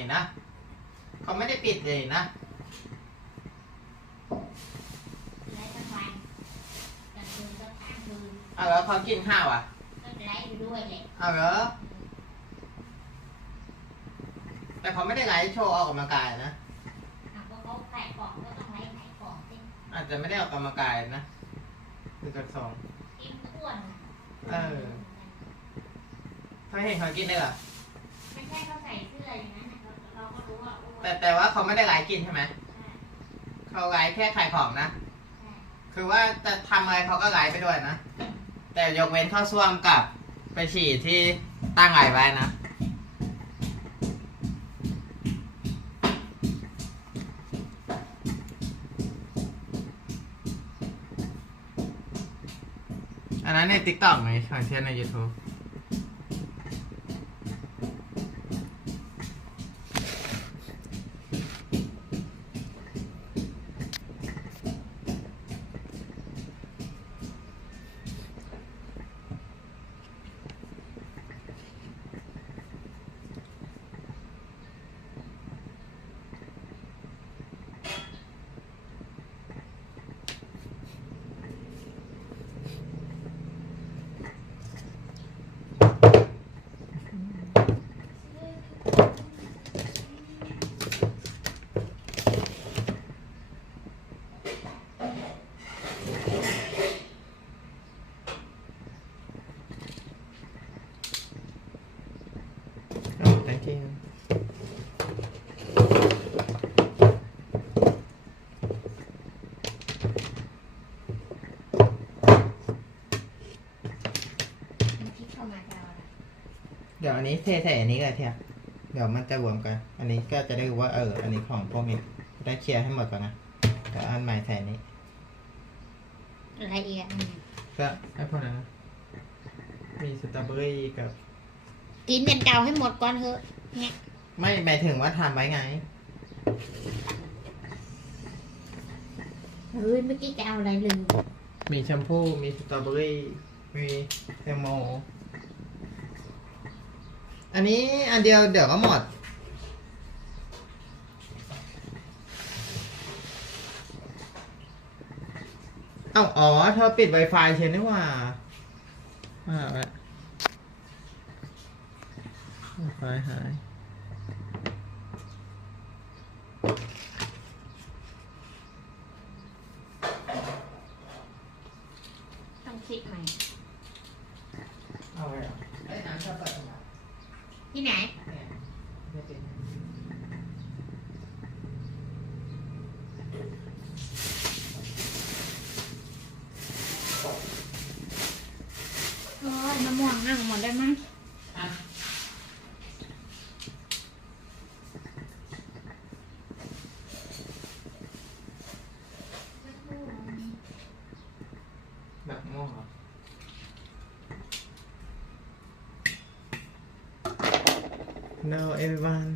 นี่นะเขาไม่ได้ปิดเลยนะไล่ทั้งวันกลางคืนก็ค้างคืนเอาแล้วเขากินข้าวอ่ะก็ไล่อยู่ด้วยแหละเอาเหรอแต่เขาไม่ได้ไลฟ์โชว์ออกกำลังกายนะเขาขายของก็ต้องไล่ขายของสิอาจจะไม่ได้ออกกำลังกายนะ1.2กินอ้วนเขาเห็นเขากินได้เหรอไม่ใช่เขาใส่เสื้ออย่างนั้นเราก็รู้ว่าแต่ว่าเขาไม่ได้ไลฟ์กินใช่ไหมเขาไลฟ์แค่ขายของนะคือว่าจะทำอะไรเขาก็ไลฟ์ไปด้วยนะแต่ยกเว้นเข้าซ่วมกับไปฉี่ที่ตั้งไลฟ์ไว้นะอันนั้นใน TikTok ไหมของเช่นใน YouTube thank you เดี๋ยวอันนี้เทใส่อันนี้กันเทียบเดี๋ยวมันจะรวมกันอันนี้ก็จะได้รู้ว่าอันนี้ของพวกนี้ได้เคลียร์ให้หมดก่อนนะเดี๋ยวอันใหม่ใส่นี้อะไรอีกอ่ะก็ไอ้พวกนั้นมีสตรอเบอรี่กับกินเป็นเก่าให้หมดก่อนเถอะเนี่ยไม่หมายถึงว่าทำไว้ไงเฮ้ยเมื่อกี้จะเอาอะไรลืมมีแชมพูมีสตรอเบอรี่มีแตงโมอันนี้อันเดียวเดี๋ยวก็หมดอ๋อเธอปิด Wi-Fi เช่นนี่ว่าWi-Fi หายต้องคลิกใหม่เอาไว้เหรอไอ้น้ำชอบเปิดตรงไหนที่ไหนโอ้ยมะม่วงนั่งหมดได้มั้งแบบม่วงเหรอNo everyone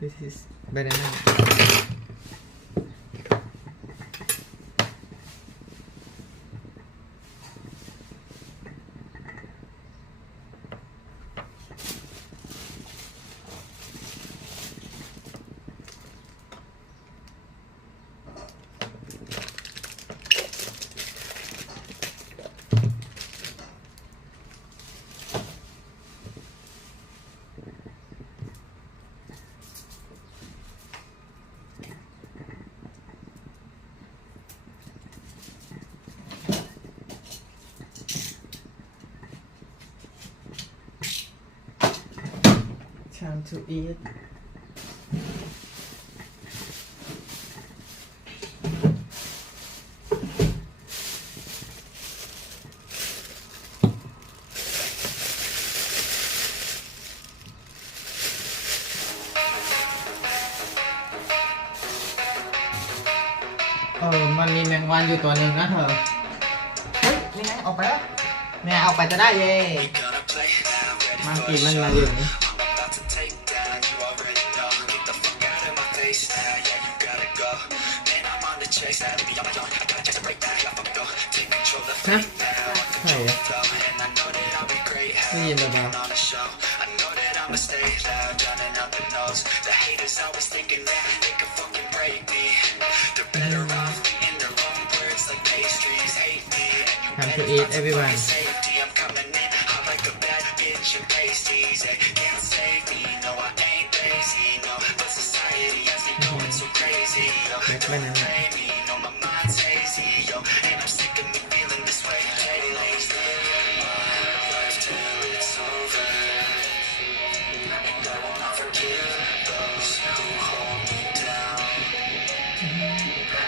This is banana Time to eat มันมีแมงวันอยู่ตัวหนึ่งนะเธอเฮ้ยนี่ไงออกไปแล้วเนี่ยออกไปจะได้เย่มากินมันมาอยู่นี่ ฮะใช่เหรอได้ยินเบา I'ma stay loud, drowning out the noise. The haters always thinking that they can fucking break me. They're better off eating their own words like pastries. Hate me, and you Time to eat, everyone. safety. I'm coming in hot like a bad bitch and pasties. They can't save me, no I ain't lazy. No, but society has me going so crazy. Yo, don't blame me, no my mind's hazy. Yo, and I'm sick of me feeling this way. Live my life till it's over. And I will not forgive those who hold me down.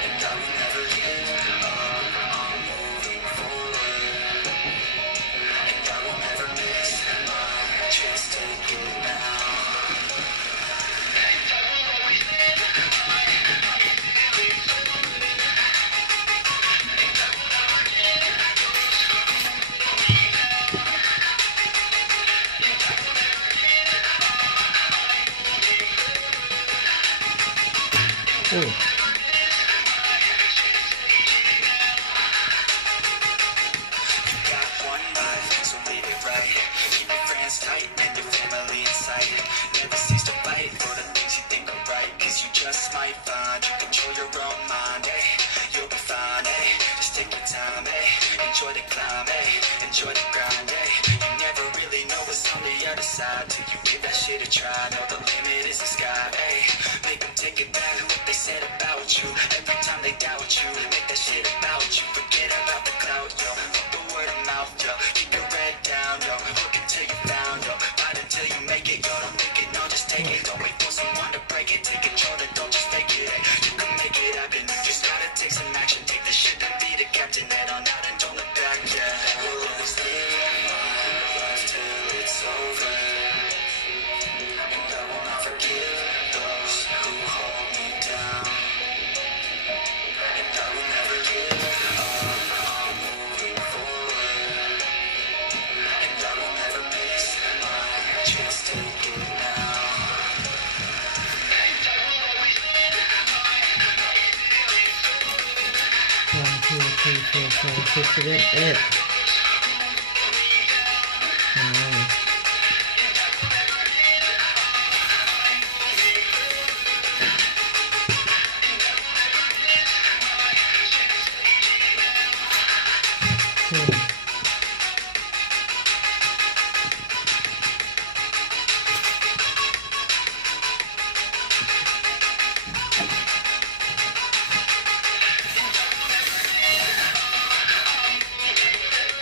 And I will never give up. I'm moving forward. And I will never miss my chance. Take it now.ๆโอ้ Got one life, so live it right. Keep your friends tight and your family in sight. Never cease to fight for the things you think are right. Cause you just might find you control your own mind, eh? You'll be fine, eh? Just take your time, eh? Enjoy the climb, eh? Enjoy the grind, eh? You never really know what's on the other side till you give that shit a try. Know the limit is the sky, eh? Make them take it back what they said about you. Every time they doubt you, make that shit about you. Forget about the clout, yo. Fuck the word of mouth, yo. Keep your head down, yo. Look until you found, yo. Fight until you make it, yo. Don't think it, no, just take it. Don't wait for someone to break it. Take control and don't just fake it, eh? You can make it happen. You just gotta take some action. Take the ship and be the captain. Head on out and don't look back, yeah. I will always live my life till it's over. And I will not forgive those who hold me down. And I will never give up. I'm moving forward. And I will never miss my chance. Take it now. 1 2 3 4 5 6 7 8อ๋อ I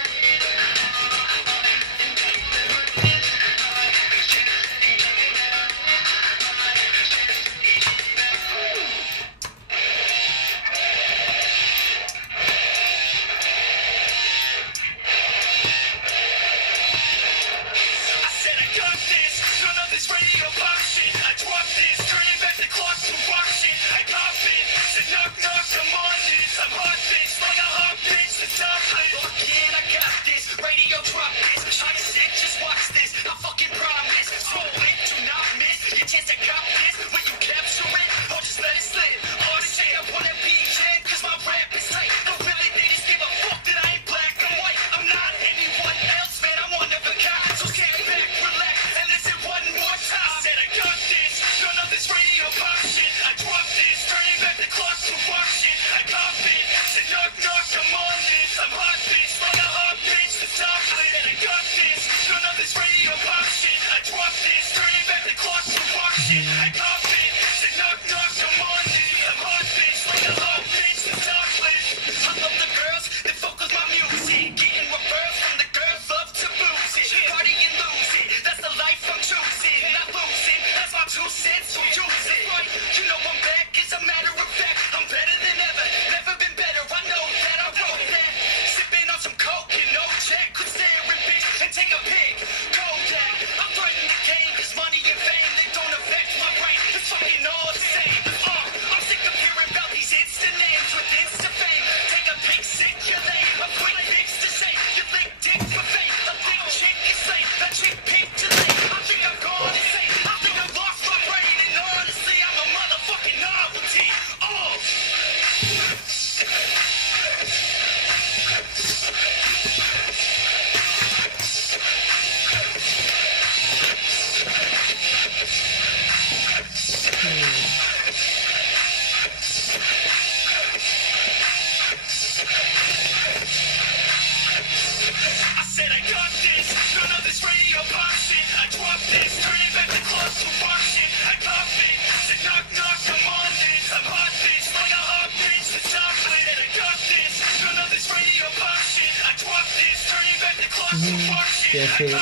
เสียชีวิต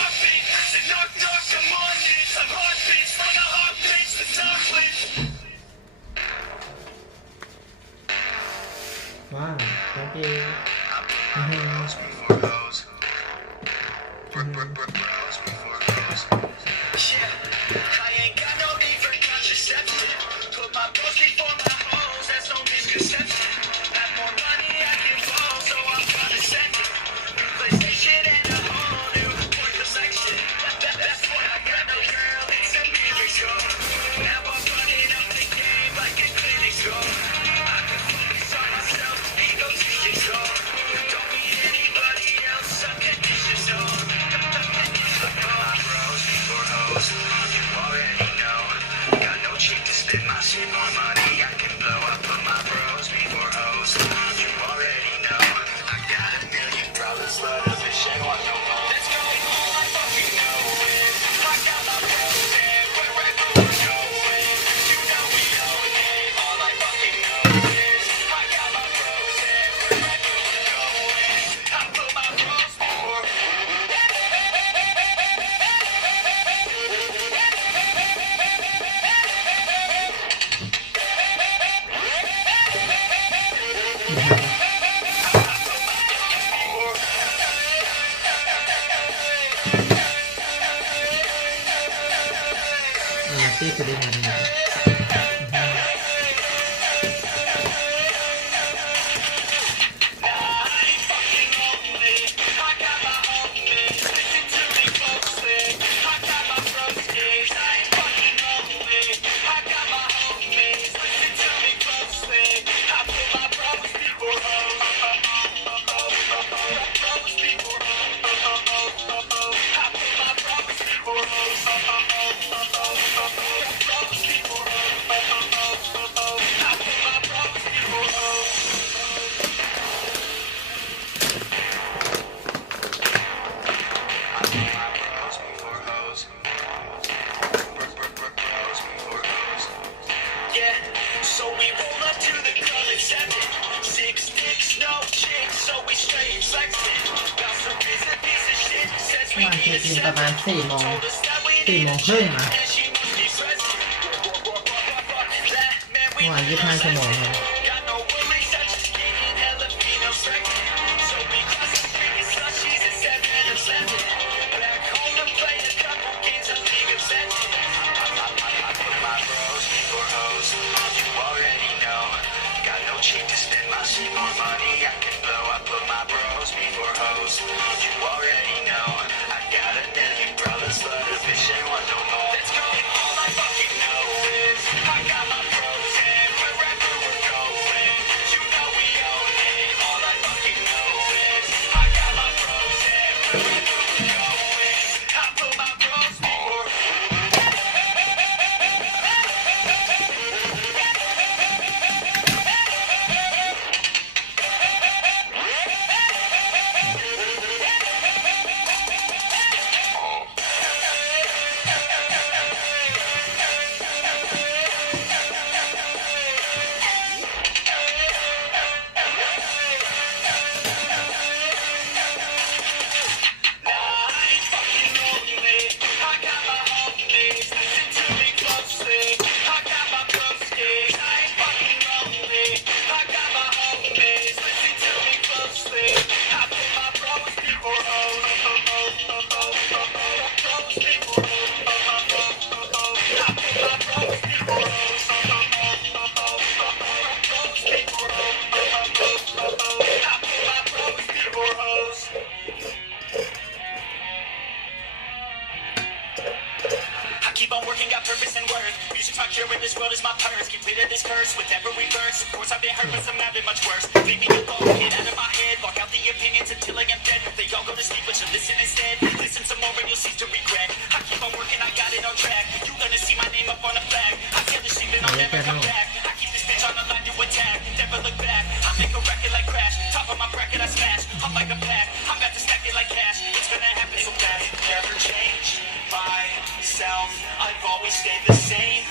ว้าว thank youที่คือได้งานวันเช็คอินประมาณ4 โมง 4 โมงครึ่งนะเมื่อวาน25 ชั่วโมงครับ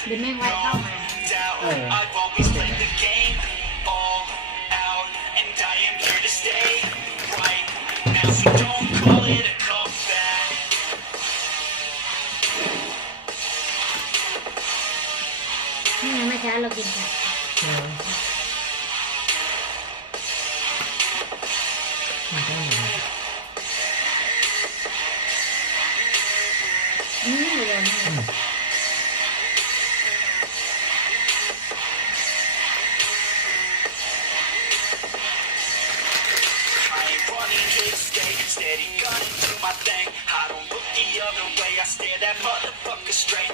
เดี๋ยวแม่งไว้เข้ามาRight now, so don't call it a call. มันก็เหมือนกัน เรียน I ain't running, here to stay. Steady gunning, do my thing. I don't look the other way. I stare that motherfucker straight.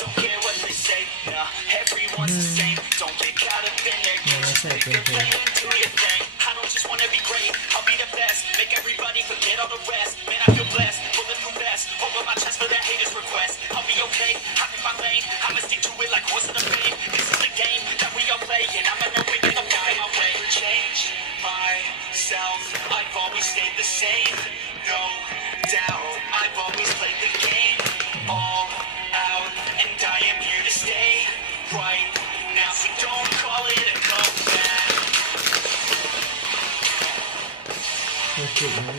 Don't care what they say. Nah, everyone's the same. Don't get caught up in their games. Just pick your lane and do your thing. I don't just wanna be great. I'll be the best. Make everybody forget all the rest. Man, I feel blessed. Bulletproof vest. Over my chest for that haters' request. I'll be okay. I'm in my lane. I'ma stick to it like horse in the vein. This is the game that we all play, and I'ma know it. I'm on my way. Change myself. I've always stayed the same. No doubt. I've always played the game all out, and I am here to stay right now. So don't call it a comeback. รู้สึกไหม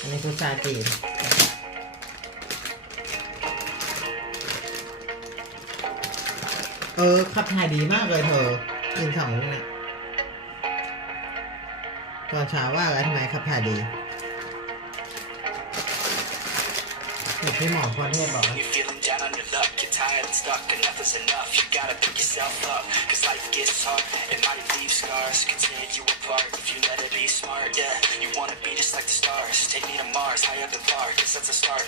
อันนี้ผู้ชายจีนขับถ่ายดีมากเลยเธอกินสองลูกเนี่ยตอนเช้าว่าอะไรทำไมขับถ่ายดีอย่างที่หมอพรเทพบอก You're feeling down on your luck, you're tired and stuck, enough is enough. You gotta pick yourself up, cause life gets hard. It might leave scars, can tear you apart if you let it be smart. Yeah, you wanna be just like the stars. Take me to Mars, high up and far, cause that's a start.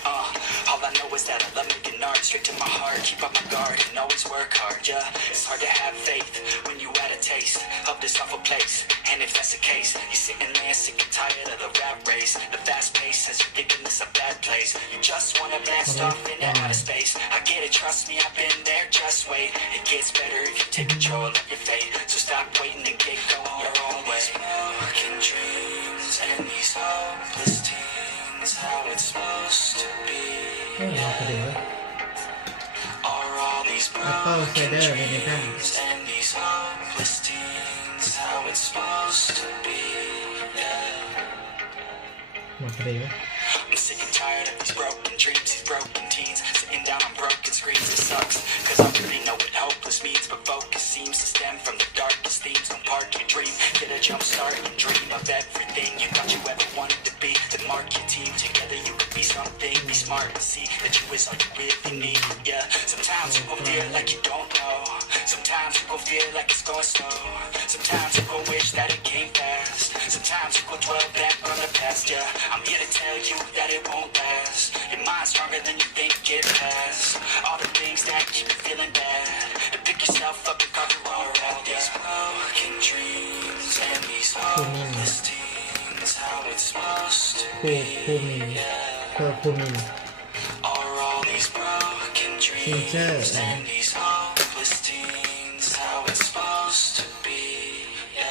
All I know is that I love making art, straight to my heart. Keep up my guard and always work hard. Yeah, it's hard to have faith when you had a taste of this awful place. And if that's the case, you're sitting there sick and tired of the rat race. The fast pace has you thinking this a bad place. You just wanna blast off into outer space. I get it, trust me, I've been there, just wait. It gets better if you take control of your fate. So stop waiting and get going your own way. Broken dreams and these hopeless teens, how it's supposed to be. Are all these broken dreams and these hopeless teens, how it's supposed to be. Yeah. หมดพอดีไหม I'm sick and tired of these broken dreams, these broken teens, sitting down on broken screens. It sucks, cause I really know what hopeless means, but focus seems to stem from the darkest themes. Don't park your dream, get a jump start and dream of everything you thought you ever wanted to be. Then mark your team together, you could be something. Be smart and see that you is all you really need. Yeah, sometimes you gon' feel like you don't know. Sometimes you gon' feel like it's going slow. Sometimes you gon' wish that it came fast. Sometimes you gon' dwell back on the past. Yeah, I'm here to tell you that it won't last. Your mind's stronger than you think. Get past all the things that keep you feeling bad, and pick yourself up and carve your own path. These broken dreams and these hopeless teens, how it's supposed to ครู be. มินเธอครูมิน Are all these broken dreams and these hopeless teens, how it's supposed to be. Yeah.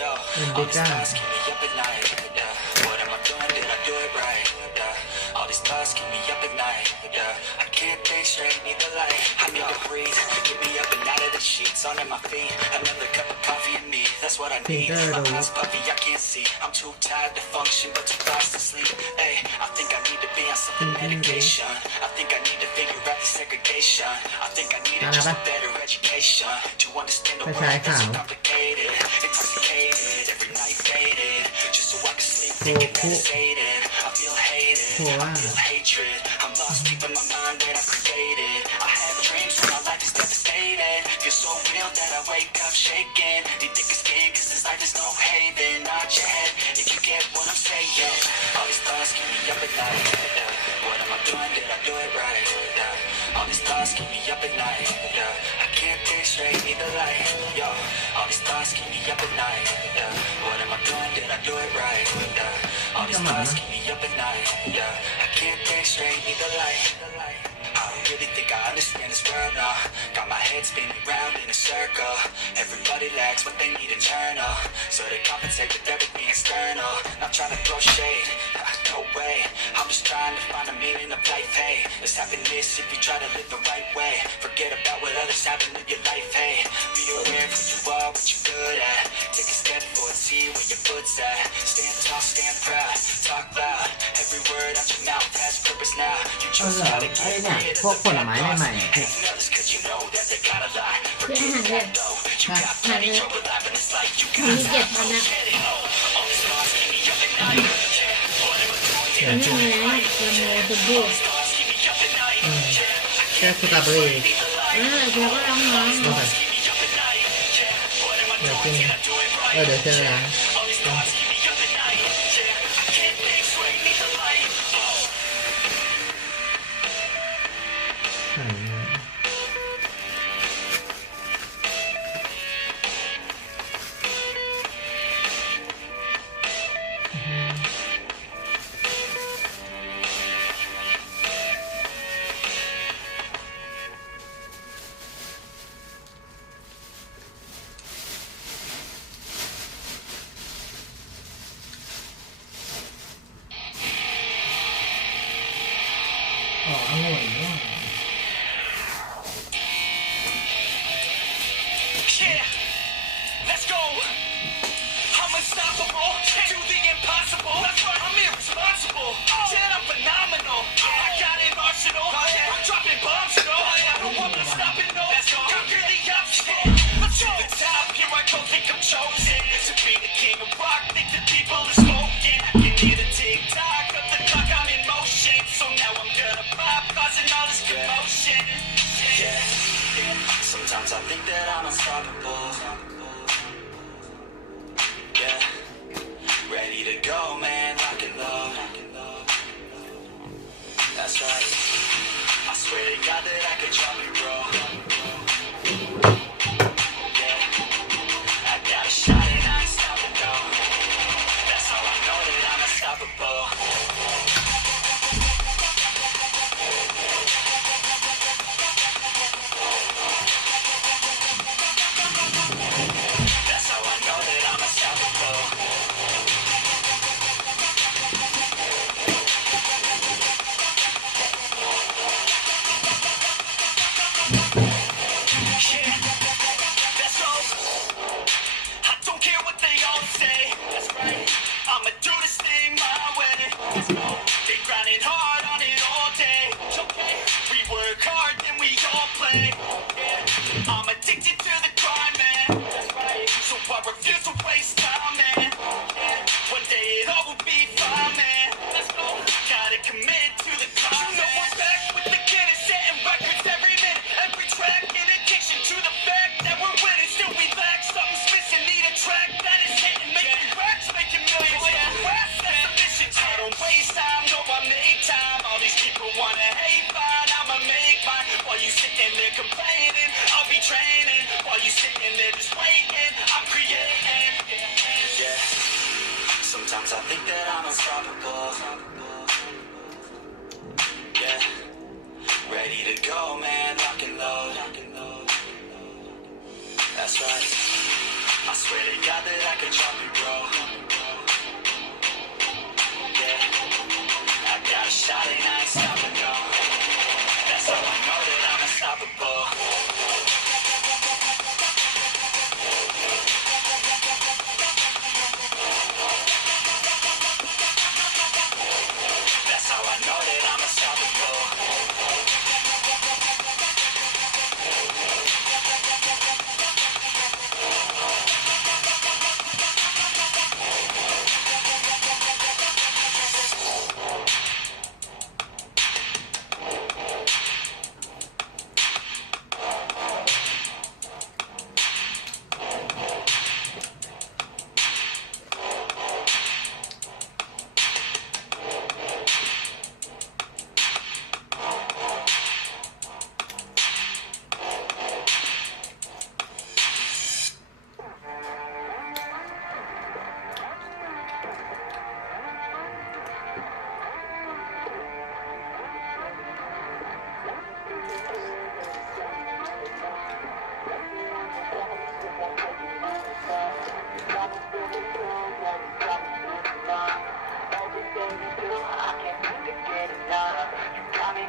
Yo, all these thoughts keep me up at night. Yeah, what am I doing? Did I do it right? Yeah, all these thoughts keep me up at night. Yeah, I can't think straight, need the light. I need to breathe. Get me up and out of the sheets, on my feet. Another cup of coffee in me, that's what I need. My eyes puffy, I can't see. I'm too tired to function, but too fast to sleep. Hey, I think I need to be on some medication. I think I need to figure out the segregation. I think I need just a better education to understand the world that's so complicated. Intoxicated, every night faded, just so I can sleep thinking meditated. I feel hated, I feel hatred. I'm lost deep in my mind that I created. I have dreams when my life is devastated. Feel so real that I wake up shaking. Need thicker skin cause this life is no haven. Nod your head if you get what I'm saying. All these thoughts keep me up at night. What am I doing? Did I do it right? All these thoughts keep me up at night. I can't think straight, need the light. Yo, all these thoughts keep me up at night. What am I doing? Did I do it right? All these thoughts keep me up at night. Yeah, I can't think straight, need the light. I don't really think I understand this world now. Got my head spinning round in a circle. Everybody lacks what they need internal, so they compensate with everything external. Not trying to throw shade, no way. I'm just trying to find a meaning of life, hey. There's happiness if you try to live the right way. Forget about what others have and live your life, hey. Be aware of who you are, what you're good at. Take a step forward, see where your foot's at. Stand tall, stand proud, talk loud. Every word out your mouth has purpose now. You เออ just gotta ไอ้ get เนี่ย rid พวก of ผลไม้ใหม่ๆ hating others 'cause you know that they gotta lie. คืออาหารเลย You got plenty, you're alive in this life. You มี got เจ็ดพันนะ all these thoughts keep me up at night. มันทำอะไรนะมันโมตุบุ Thoughts keep me up at night. แค่สตรอเบอรี่ เราก็ร้องน้อง โอเคเดี๋ยวกินเดี๋ยวเจอร้าน All these thoughts keep me up at night. Yeah, I can't think straight, need the light. อืม อ๋อองุ่นเนี่ย Yeah, let's go. I'm unstoppable. Do the impossible. I'm irresponsible. Yeah, I'm phenomenal. I got an arsenal. I'm dropping bombs, you know. No one will stop it, no. Conquer the obstacle. Let's go. To the top, here I go, think I'm chosen. To be the king of rock, think the people are smoking. I can hear the tick-tock of the clock, I'm in motion. So now I'm gonna pop, causing all this commotion. Yeah. Sometimes I think that I'm unstoppable. Yeah, ready to go, man, lock and load. That's right. I swear to God that I could drop it, bro. Yeah, I got a shot and I ain't stopping, though. That's how I know that I'm unstoppable. That's how I know that I'm unstoppable. Yeah, let's go. I don't care what they all say. That's right. I'ma do this thing my way. They grinding hard on it all day. Okay. We work hard, then we all play. Yeah. I'm addicted to the grind, man. That's right. So I refuse to waste time, man. Yeah. One day it all will be fine, man. Let's go. Gotta commit to the climb. You know we're back with the Guinness, setting records every minute, every track. In addiction to the fact that we're winning, still we lack something's missing. Need a track that is hitting, making racks, making millions. Rap, that's the mission. I don't waste time, no, I make time. All these people wanna hate, fine, I'ma make mine. While you sitting there complaining, I'll be training. While you sitting there just waiting, I'm creating. Yeah. Sometimes I think that I'm unstoppable. Yeah. Ready to go, man, lock and load. That's right. I swear to God that I could drop it, bro. Yeah. I got a shot and I ain't stopping, no. That's how I know that I'm unstoppable. That's how I know that I'm unstoppable.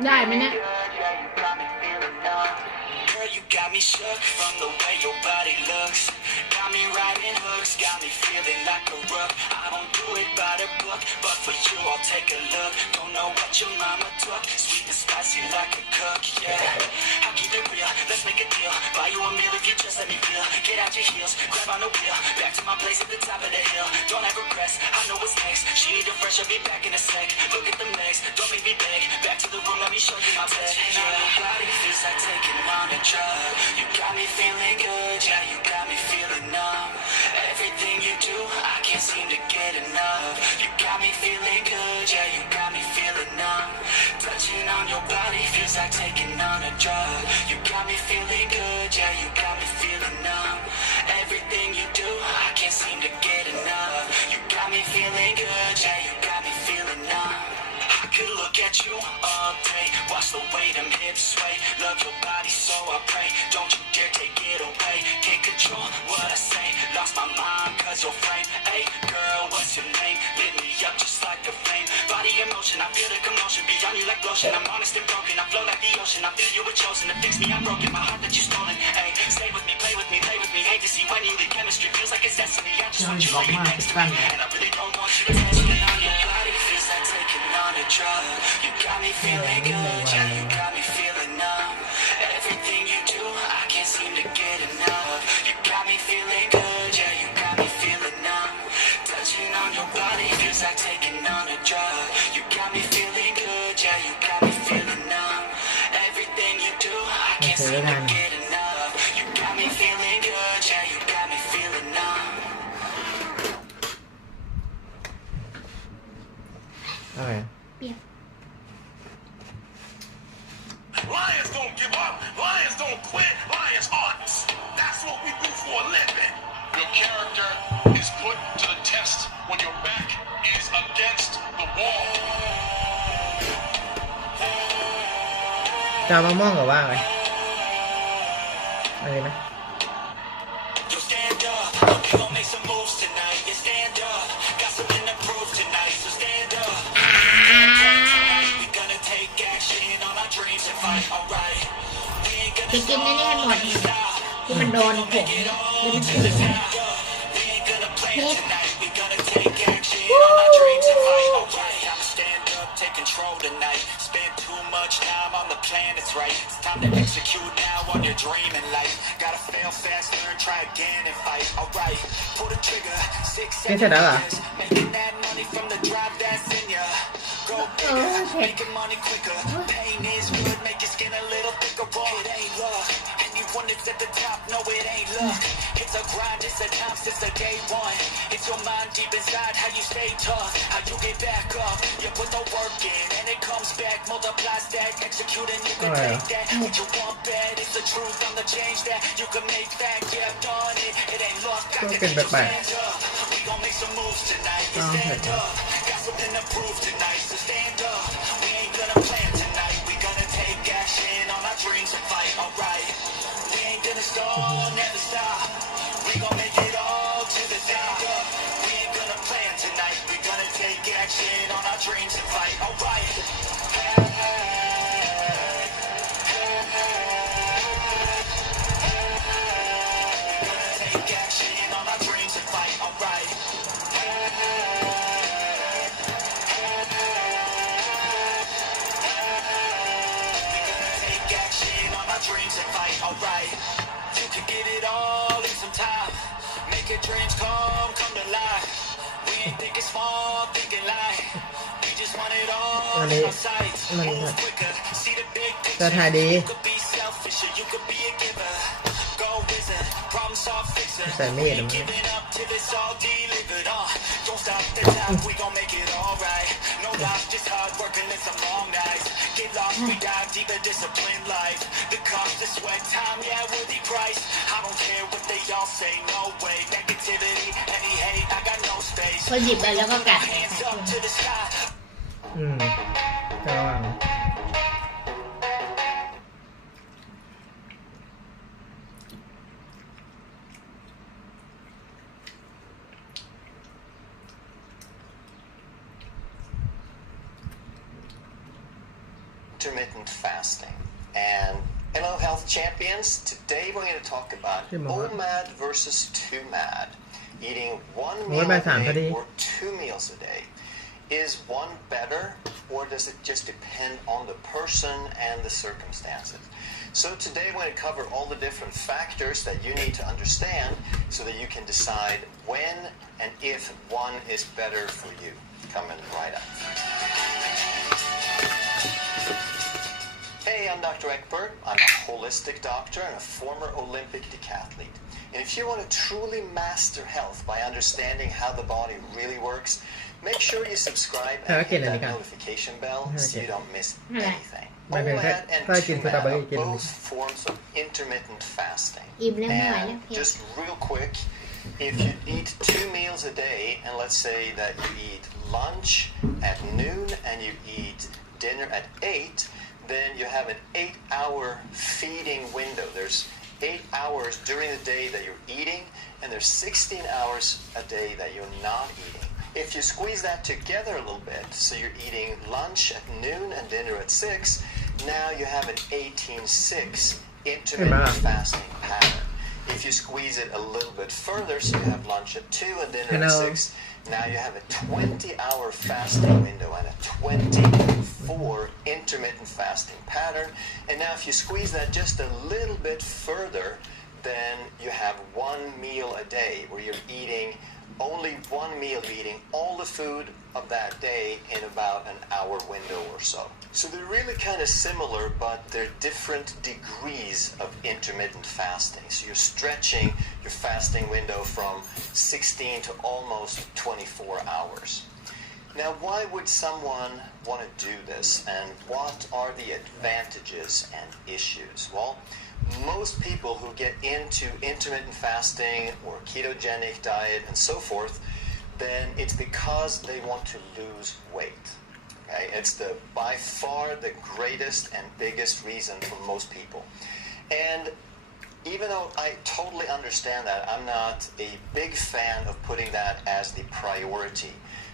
ได้ไหมเนี่ย Girl, you got me shook from the way your body looks. Got me riding hooks, got me feeling like a rook. I don't do it by the book, but for you I'll take a look. Don't know what your mama took, sweet and spicy like a cook, yeah. I'll keep it real, let's make a deal. Buy you a meal if you just let me feel. Get out your heels, grab on the wheel. Back to my place at the top of the hill. Don't have regrets, I know what's next. She need a fresh, I'll be back in a sec. Look at them legs, don't make me beg. Back to the room, let me show you my bed. Yeah, your body feels like taking on a drug. You got me feeling good, yeah, you got me feeling numb. Everything you do, I can't seem to get enough. You got me feeling good, yeah, you got me feeling numb. Touching on your body feels like taking on a drug. You got me feeling good, yeah, you got me feeling numb. Everything you do, I can't seem to get enough. You got me feeling good, yeah, you got me feeling numb. I could look at you all day, watch the way them hips sway. Love your body, so I pray. Don't you dare take it away. Can't control what I say. Lost my mind cause you're frame. Hey girl, what's your name? Lit me up just like a flame. Body in motion, I feel the commotion. Beyond you like lotion, I'm honest and broken. I flow like the ocean, I feel you were chosen. To fix me, I'm broken, my heart that you stolen. Hey, stay with me, play with me, play with me. Hate to see when you leave, chemistry feels like it's destiny. I just want you right next to me. And I really don't want you to test me. Your body feels like taking on a drug. You got me feeling good, yeah, you got me feeling numb. Everything you do, I can't seem to get enough. You got me feeling good, yeah, you got me feeling numb. Touching on your body feels like taking on a drug. You got me feeling good, yeah, you got me feeling numb. Everything you do, I can't seem to get enough. You got me feeling good, yeah, you got me feeling numb. อะไร เปรี้ยว Lions don't give up. Lions don't quit. Lions hearts. That's what we do for a living. Your character is put to the test when your back is against the wall. จะเอามะม่วงกับว่าอะไรอะไรไหม Yo, stand up. We gon' make some moves tonight. Yeah, stand up. Got something to prove tonight. So stand up. We gonna take action on our dreams and fight. Alright. We ain't จะ gonna กินในนี่ให้หมดที่มันโดนผมเนี่ยหรือมันติดนะ We ain't gonna play tonight. We gonna take action on our dreams and fight. Alright. I'ma stand up, take control tonight. Spend too much time on the plan, it's right. It's time to execute now on your dream in life. Gotta fail fast, learn, try again and fight. Alright. Pull the trigger. 6, 7 years. Making that money from the drive that's in ya. Go bigger, making money quicker. Pain is good, make your skin a little thicker. Boy, it ain't luck. Anyone that's at the top, no, it ain't luck. It's a grind, it's a time since the day one. It's your mind deep inside, how you stay tough, how you get back up. You put the work in, and it comes back, multiplies that. Executing, you can take that. What you want bad, it's the truth, I'm the change that. You can make that, yeah, I've done it. It ain't luck, got to get your stand up. We gon' make some moves tonight, yeah, stand up. Got something to prove tonight, so stand up. We ain't gonna plan tonight, we gonna take action on our dreams and fight, alright. We ain't gonna stall, never stop. We gon' make it all to the top. We ain't gonna plan tonight, we gonna take action on our dreams and fight, alright. Take action on our dreams and fight, alright. Take action on our dreams and fight, alright. You can get it all in some time. Make your dreams come to life. We ain't thinking small, thinking light. We just want it all in our sights. Move quicker, see the big จะ picture. ถ่ายดี You could be selfish or you could be a giver. Go wizard, problem solve fixer. แต่ไม่ We เห็น ain't มัน giving up till it's all delivered. Don't stop the time, we gon' make it alright. No lies, just hard work and live some long nights. Get lost, we dive deeper, disciplined life. The cost of sweat, time, yeah, worthy price. I don't care what they all say, no way. Negativity, any hate, I got no space. พอหยิบไปแล้วก็กัดเนี่ย Hands ค่ะ up to the sky. จะระวัง Lions intermittent fasting. And hello, health champions. Today we're going to talk about OMAD versus 2MAD. Eating 1 meal a day or 2 meals a day. Is one better, or does it just depend on the person and the circumstances? So today we're going to cover all the different factors that you need to understand so that you can decide when and if one is better for you. Coming right up. Hey, I'm Dr. Eckberg. I'm a holistic doctor and a former Olympic decathlete. And if you want to truly master health by understanding how the body really works, make sure you subscribe and hit that notification bell so you don't miss anything. OMAD and 2MAD are both forms of intermittent fasting. And just real quick, if you eat 2 meals a day, and let's say that you eat lunch at noon and you eat dinner at 8, then you have an 8-hour feeding window. There's 8 hours during the day that you're eating, and there's 16 hours a day that you're not eating. If you squeeze that together a little bit, so you're eating lunch at noon and dinner at 6, now you have an 18-6 intermittent fasting pattern. If you squeeze it a little bit further, so you have lunch at 2 and dinner at 6, now you have a 20-hour fasting window and a 24 intermittent fasting pattern. And now if you squeeze that just a little bit further, then you have 1 meal a day where you're eating only 1 meal, eating all the food of that day in about an hour window or so. So they're really kind of similar, but they're different degrees of intermittent fasting. So you're stretching your fasting window from 16 to almost 24 hours. Now, why would someone want to do this, and what are the advantages and issues? Well, most people who get into intermittent fasting or ketogenic diet and so forth, then it's because they want to lose weight. Okay? It's by far the greatest and biggest reason for most people. And even though I totally understand that, I'm not a big fan of putting that as the priority,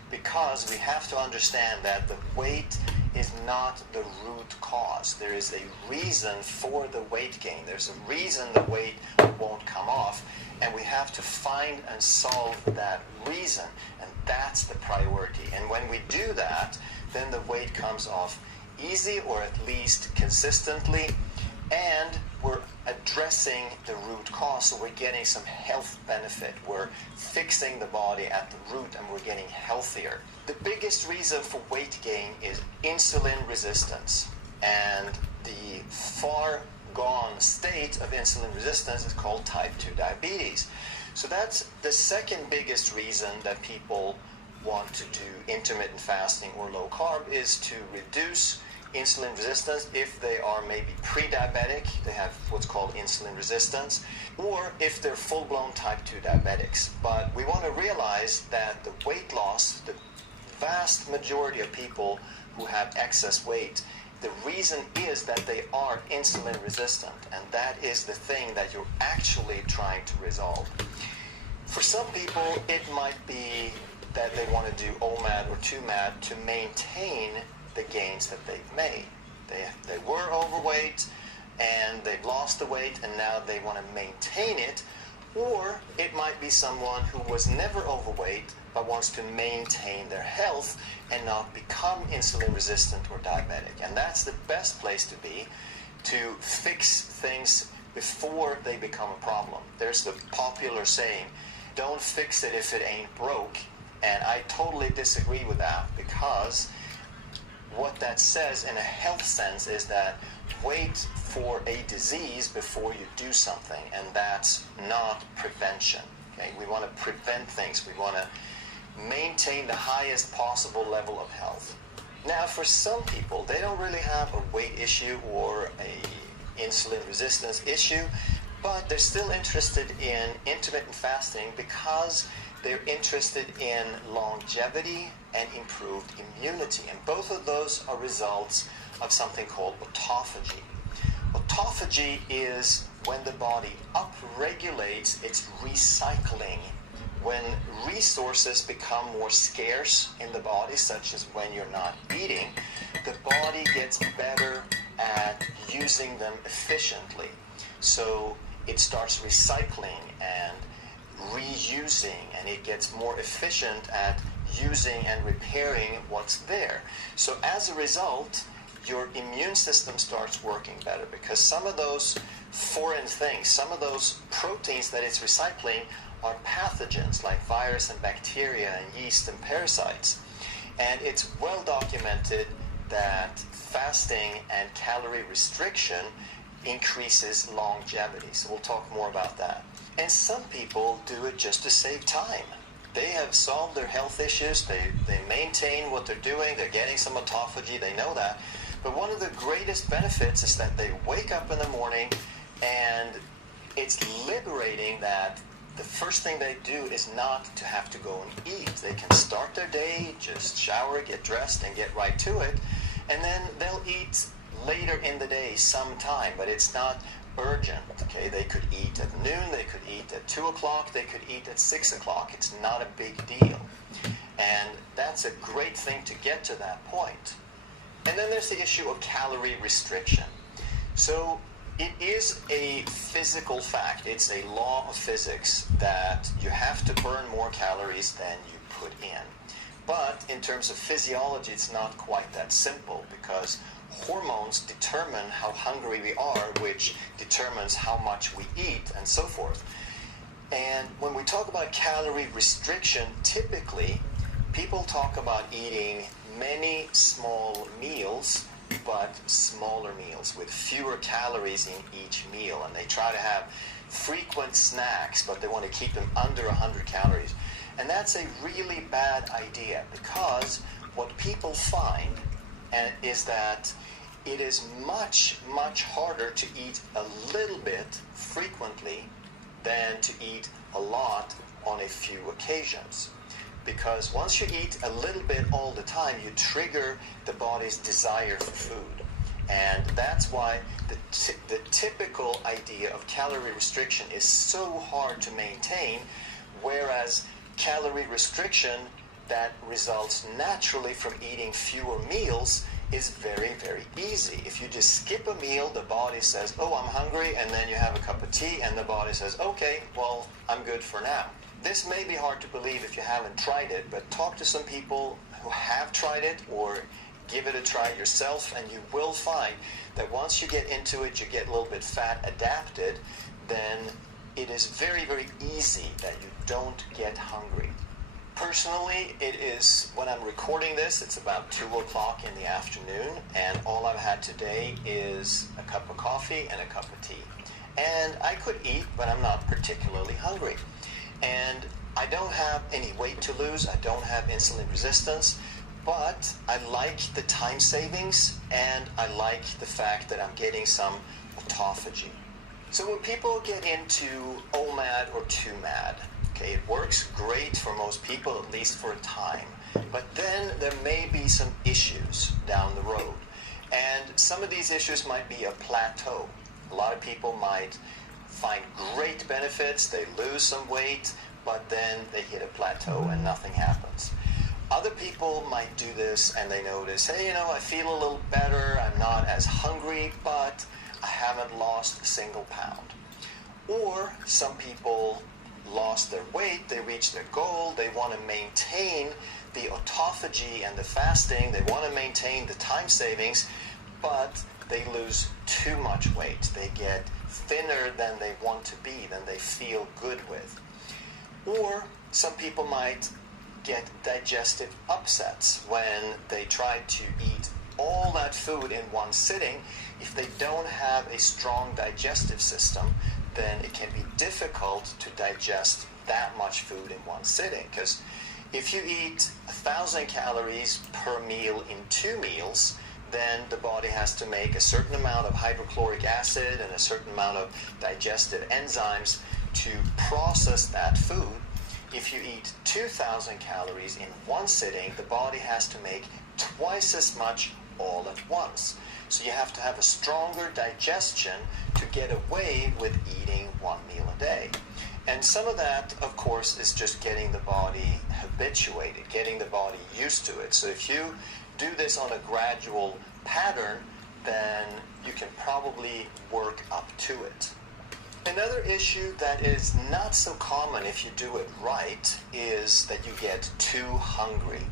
because we have to understand that the weight is not the root cause. There is a reason for the weight gain. There's a reason the weight won't come off, and we have to find and solve that reason, and that's the priority. And when we do that, then the weight comes off easy, or at least consistently, and we're addressing the root cause, so we're getting some health benefit. We're fixing the body at the root, and we're getting healthier. The biggest reason for weight gain is insulin resistance, and the far gone state of insulin resistance is called type 2 diabetes. So that's the second biggest reason that people want to do intermittent fasting or low carb, is to reduce insulin resistance if they are maybe pre-diabetic, they have what's called insulin resistance, or if they're full-blown type 2 diabetics. But we want to realize that the weight loss, the vast majority of people who have excess weight, the reason is that they are insulin resistant, and that is the thing that you're actually trying to resolve. For some people, it might be that they want to do OMAD or 2MAD to maintain the gains that they've made. They were overweight and they've lost the weight, and now they want to maintain it. Or it might be someone who was never overweight but wants to maintain their health and not become insulin resistant or diabetic. And that's the best place to be, to fix things before they become a problem. There's the popular saying, don't fix it if it ain't broke. And I totally disagree with that, because what that says in a health sense is that wait for a disease before you do something, and that's not prevention. Okay? We want to prevent things. We want to maintain the highest possible level of health. Now, for some people, they don't really have a weight issue or a insulin resistance issue, but they're still interested in intermittent fasting because they're interested in longevity and improved immunity. And both of those are results of something called autophagy. Autophagy is when the body upregulates its recycling when resources become more scarce in the body, such as when you're not eating, the body gets better at using them efficiently. So it starts recycling and reusing, and it gets more efficient at using and repairing what's there. So as a result, your immune system starts working better, because some of those foreign things, some of those proteins that it's recycling are pathogens like virus and bacteria and yeast and parasites. And it's well documented that fasting and calorie restriction increases longevity. So we'll talk more about that. And some people do it just to save time. They have solved their health issues, they maintain what they're doing, they're getting some autophagy, they know that. But one of the greatest benefits is that they wake up in the morning, and it's liberating that the first thing they do is not to have to go and eat. They can start their day, just shower, get dressed, and get right to it. And then they'll eat later in the day sometime, but it's not urgent. Okay, they could eat at noon, they could eat at 2 o'clock, they could eat at 6 o'clock. It's not a big deal. And that's a great thing to get to that point. And then there's the issue of calorie restriction. So it is a physical fact. It's a law of physics that you have to burn more calories than you put in. But in terms of physiology, it's not quite that simple, because hormones determine how hungry we are, which determines how much we eat, and so forth. And when we talk about calorie restriction, typically people talk about eating many small meals, but smaller meals with fewer calories in each meal. And they try to have frequent snacks, but they want to keep them under 100 calories. And that's a really bad idea, because what people find is that it is much, much harder to eat a little bit frequently than to eat a lot on a few occasions. Because once you eat a little bit all the time, you trigger the body's desire for food. And that's why the typical idea of calorie restriction is so hard to maintain, whereas calorie restriction that results naturally from eating fewer meals is very, very easy. If you just skip a meal, the body says, oh, I'm hungry, and then you have a cup of tea, and the body says, okay, well, I'm good for now. This may be hard to believe if you haven't tried it, but talk to some people who have tried it, or give it a try yourself, and you will find that once you get into it, you get a little bit fat adapted, then it is very, very easy that you don't get hungry. Personally, it is, when I'm recording this, it's about 2 o'clock in the afternoon, and all I've had today is a cup of coffee and a cup of tea. And I could eat, but I'm not particularly hungry. And I don't have any weight to lose, I don't have insulin resistance, but I like the time savings, and I like the fact that I'm getting some autophagy. So when people get into OMAD or 2MAD, okay, it works great for most people, at least for a time. But then there may be some issues down the road. And some of these issues might be a plateau. A lot of people might find great benefits, they lose some weight, but then they hit a plateau and nothing happens. Other people might do this and they notice, hey, I feel a little better, I'm not as hungry, but I haven't lost a single pound. Or some people lost their weight, they reached their goal, they want to maintain the autophagy and the fasting, they want to maintain the time savings, but they lose too much weight. They get thinner than they want to be, than they feel good with. Or some people might get digestive upsets when they try to eat all that food in one sitting. If they don't have a strong digestive system, then it can be difficult to digest that much food in one sitting. Because if you eat 1,000 calories per meal in 2 meals, then the body has to make a certain amount of hydrochloric acid and a certain amount of digestive enzymes to process that food. If you eat 2,000 calories in one sitting, the body has to make twice as much all at once. So you have to have a stronger digestion to get away with eating 1 meal a day. And some of that, of course, is just getting the body habituated, getting the body used to it. So if you do this on a gradual pattern, then you can probably work up to it. Another issue that is not so common if you do it right is that you get too hungry.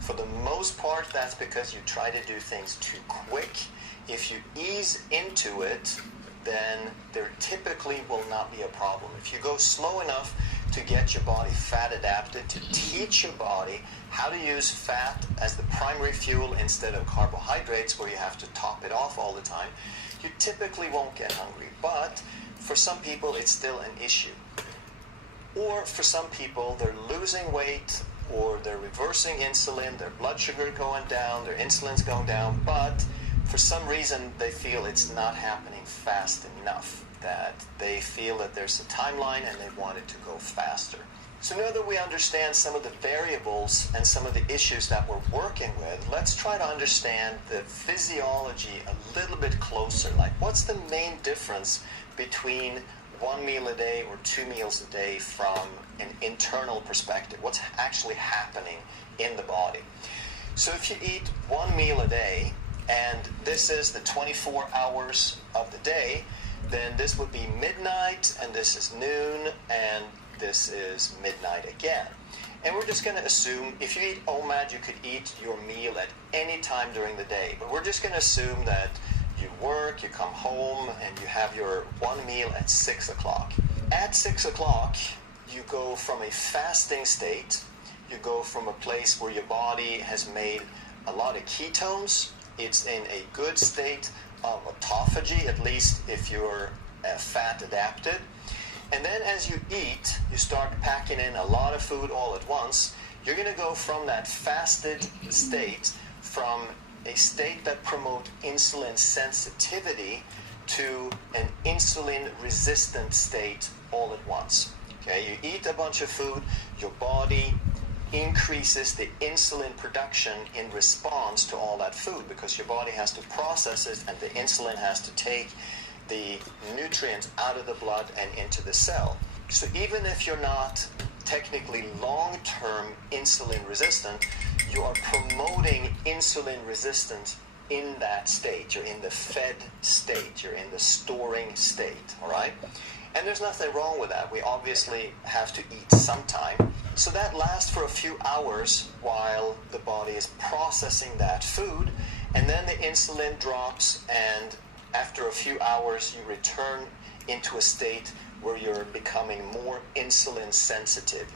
For the most part, that's because you try to do things too quick. If you ease into it, then there typically will not be a problem. If you go slow enough to get your body fat adapted, to teach your body how to use fat as the primary fuel instead of carbohydrates where you have to top it off all the time, you typically won't get hungry. But for some people, it's still an issue. Or for some people, they're losing weight or they're reversing insulin, their blood sugar going down, their insulin's going down, but for some reason they feel it's not happening fast enough, that they feel that there's a timeline and they want it to go faster. So now that we understand some of the variables and some of the issues that we're working with, let's try to understand the physiology a little bit closer. Like, what's the main difference between 1 meal a day or 2 meals a day from an internal perspective? What's actually happening in the body? So if you eat 1 meal a day, and this is the 24 hours of the day, then this would be midnight, and this is noon, and this is midnight again. And we're just going to assume, if you eat OMAD, you could eat your meal at any time during the day. But we're just going to assume that you work, you come home, and you have your one meal at 6 o'clock. At 6 o'clock, you go from a fasting state, you go from a place where your body has made a lot of ketones. It's in a good state of autophagy, at least if you're fat adapted. And then as you eat, you start packing in a lot of food all at once. You're going to go from that fasted state, from a state that promotes insulin sensitivity, to an insulin resistant state all at once. Okay, you eat a bunch of food, your body increases the insulin production in response to all that food, because your body has to process it and the insulin has to take the nutrients out of the blood and into the cell. So even if you're not technically long-term insulin resistant, you are promoting insulin resistance in that state. You're in the fed state. You're in the storing state, all right? And there's nothing wrong with that. We obviously have to eat sometime. So that lasts for a few hours while the body is processing that food, and then the insulin drops, and after a few hours you return into a state where you're becoming more insulin sensitive.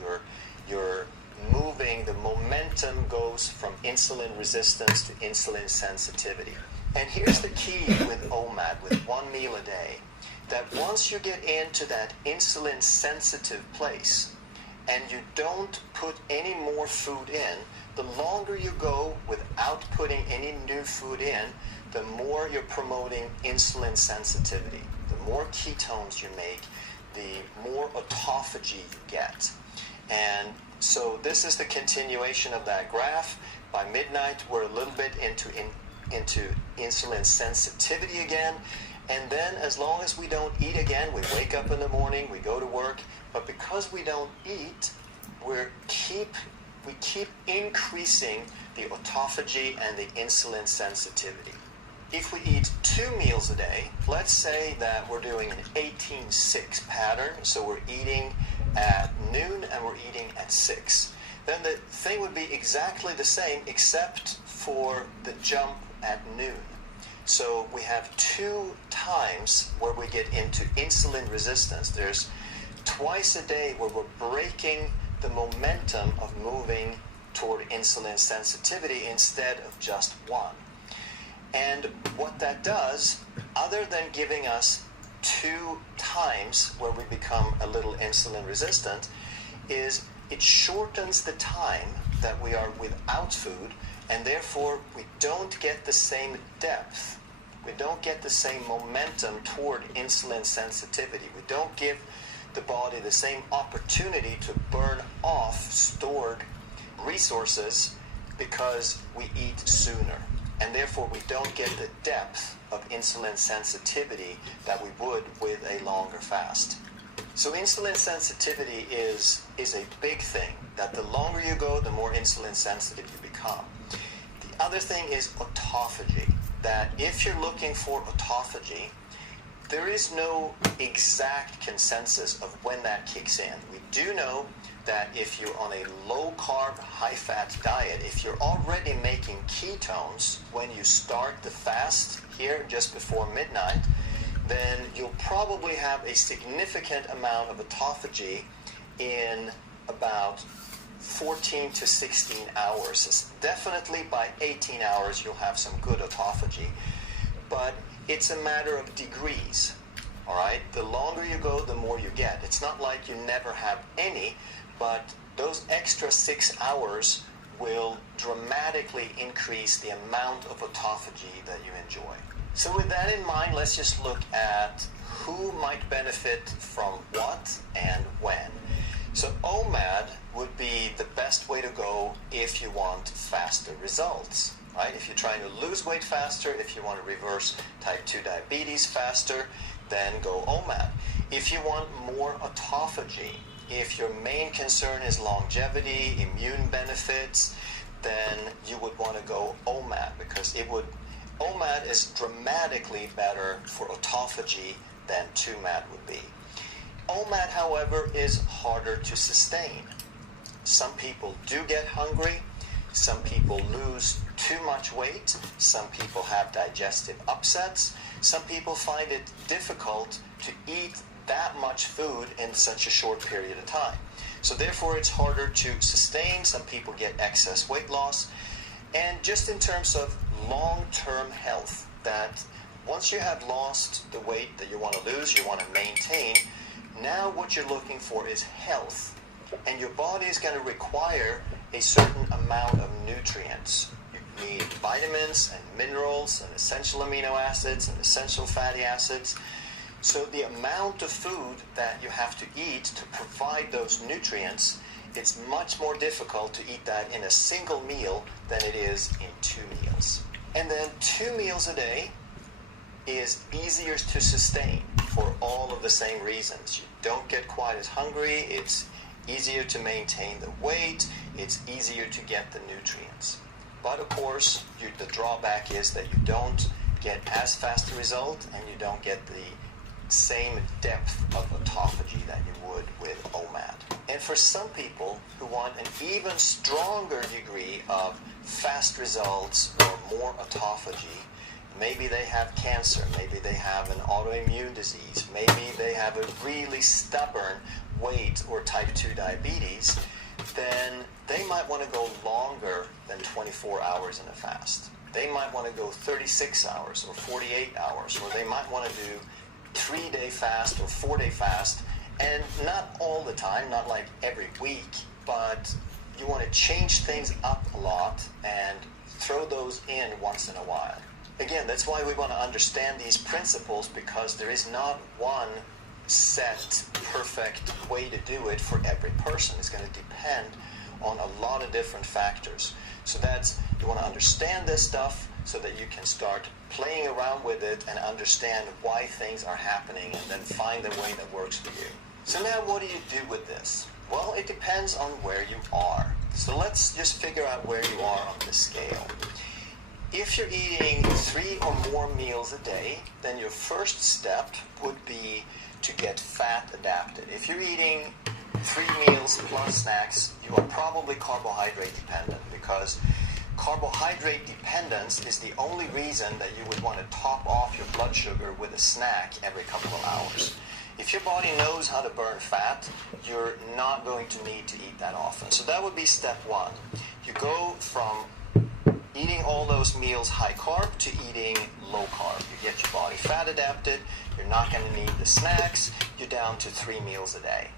You're moving, the momentum goes from insulin resistance to insulin sensitivity. And here's the key with OMAD, with 1 meal a day, that once you get into that insulin sensitive place and you don't put any more food in, the longer you go without putting any new food in, the more you're promoting insulin sensitivity. The more ketones you make, the more autophagy you get. And so this is the continuation of that graph. By midnight, we're a little bit into insulin sensitivity again. And then as long as we don't eat again, we wake up in the morning, we go to work, but because we don't eat, we keep increasing the autophagy and the insulin sensitivity. If we eat 2 meals a day, let's say that we're doing an 18-6 pattern, so we're eating at noon and we're eating at 6, then the thing would be exactly the same except for the jump at noon. So we have 2 times where we get into insulin resistance. There's twice a day where we're breaking the momentum of moving toward insulin sensitivity instead of just 1. And what that does, other than giving us 2 times where we become a little insulin resistant, is it shortens the time that we are without food, and therefore we don't get the same depth. We don't get the same momentum toward insulin sensitivity. We don't give the body the same opportunity to burn off stored resources because we eat sooner. And therefore we don't get the depth of insulin sensitivity that we would with a longer fast. So insulin sensitivity is a big thing, that the longer you go, the more insulin sensitive you become. The other thing is autophagy, that if you're looking for autophagy, there is no exact consensus of when that kicks in. We do know that if you're on a low-carb, high-fat diet, if you're already making ketones when you start the fast here just before midnight, then you'll probably have a significant amount of autophagy in about 14 to 16 hours. Definitely by 18 hours you'll have some good autophagy, but it's a matter of degrees. All right, the longer you go, the more you get. It's not like you never have any, but those extra 6 hours will dramatically increase the amount of autophagy that you enjoy. So with that in mind, let's just look at who might benefit from what and when. So OMAD would be the best way to go if you want faster results, right? If you're trying to lose weight faster, if you want to reverse type 2 diabetes faster, then go OMAD. If you want more autophagy, if your main concern is longevity, immune benefits, then you would want to go OMAD, because OMAD is dramatically better for autophagy than 2MAD would be. OMAD, however, is harder to sustain. Some people do get hungry, some people lose too much weight, some people have digestive upsets, some people find it difficult to eat that much food in such a short period of time. So therefore it's harder to sustain. Some people get excess weight loss. And just in terms of long-term health, that once you have lost the weight that you want to lose, you want to maintain, now what you're looking for is health. And your body is going to require a certain amount of nutrients. You need vitamins and minerals and essential amino acids and essential fatty acids. So the amount of food that you have to eat to provide those nutrients, it's much more difficult to eat that in a single meal than it is in 2 meals. And then 2 meals a day is easier to sustain for all of the same reasons. You don't get quite as hungry, it's easier to maintain the weight, it's easier to get the nutrients. But of course, the drawback is that you don't get as fast a result and you don't get the same depth of autophagy that you would with OMAD. And for some people who want an even stronger degree of fast results or more autophagy, maybe they have cancer, maybe they have an autoimmune disease, maybe they have a really stubborn weight or type 2 diabetes, then they might want to go longer than 24 hours in a fast. They might want to go 36 hours or 48 hours, or they might want to do 3-day fast or 4-day fast, and not all the time, not like every week, but you want to change things up a lot and throw those in once in a while. Again, that's why we want to understand these principles, because there is not one set perfect way to do it for every person. It's going to depend on a lot of different factors. So you want to understand this stuff so that you can start playing around with it and understand why things are happening, and then find the way that works for you. So now what do you do with this? Well, it depends on where you are. So let's just figure out where you are on the scale. If you're eating 3 or more meals a day, then your first step would be to get fat adapted. If you're eating 3 meals plus snacks, you are probably carbohydrate dependent, because carbohydrate dependence is the only reason that you would want to top off your blood sugar with a snack every couple of hours. If your body knows how to burn fat, you're not going to need to eat that often. So that would be step 1. You go from eating all those meals high carb to eating low carb. You get your body fat adapted, you're not going to need the snacks, you're down to 3 meals a day.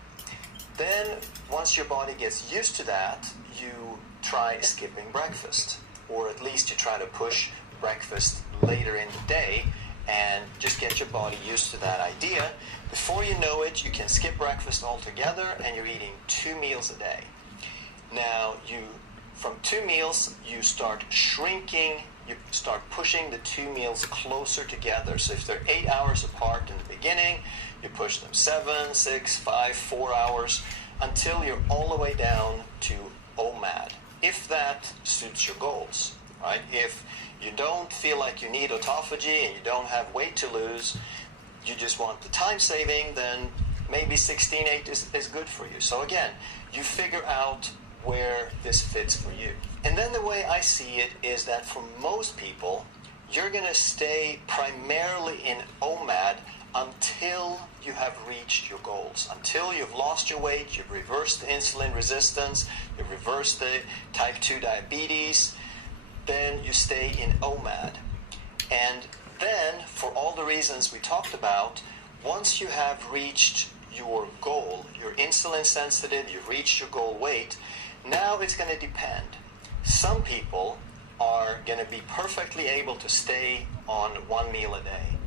Then, once your body gets used to that, you try skipping breakfast, or at least you try to push breakfast later in the day and just get your body used to that idea. Before you know it, you can skip breakfast altogether and you're eating 2 meals a day. Now, from 2 meals, you start shrinking you start pushing the 2 meals closer together. So if they're 8 hours apart in the beginning, you push them 7, 6, 5, 4 hours until you're all the way down to OMAD, if that suits your goals, right? If you don't feel like you need autophagy and you don't have weight to lose, you just want the time saving, then maybe 16-8 is good for you. So again, you figure out where this fits for you. And then the way I see it is that for most people, you're going to stay primarily in OMAD until you have reached your goals, until you've lost your weight, you've reversed the insulin resistance, you've reversed the type 2 diabetes, then you stay in OMAD. And then, for all the reasons we talked about, once you have reached your goal, you're insulin sensitive, you've reached your goal weight, now it's going to depend. Some people are going to be perfectly able to stay on 1 meal a day,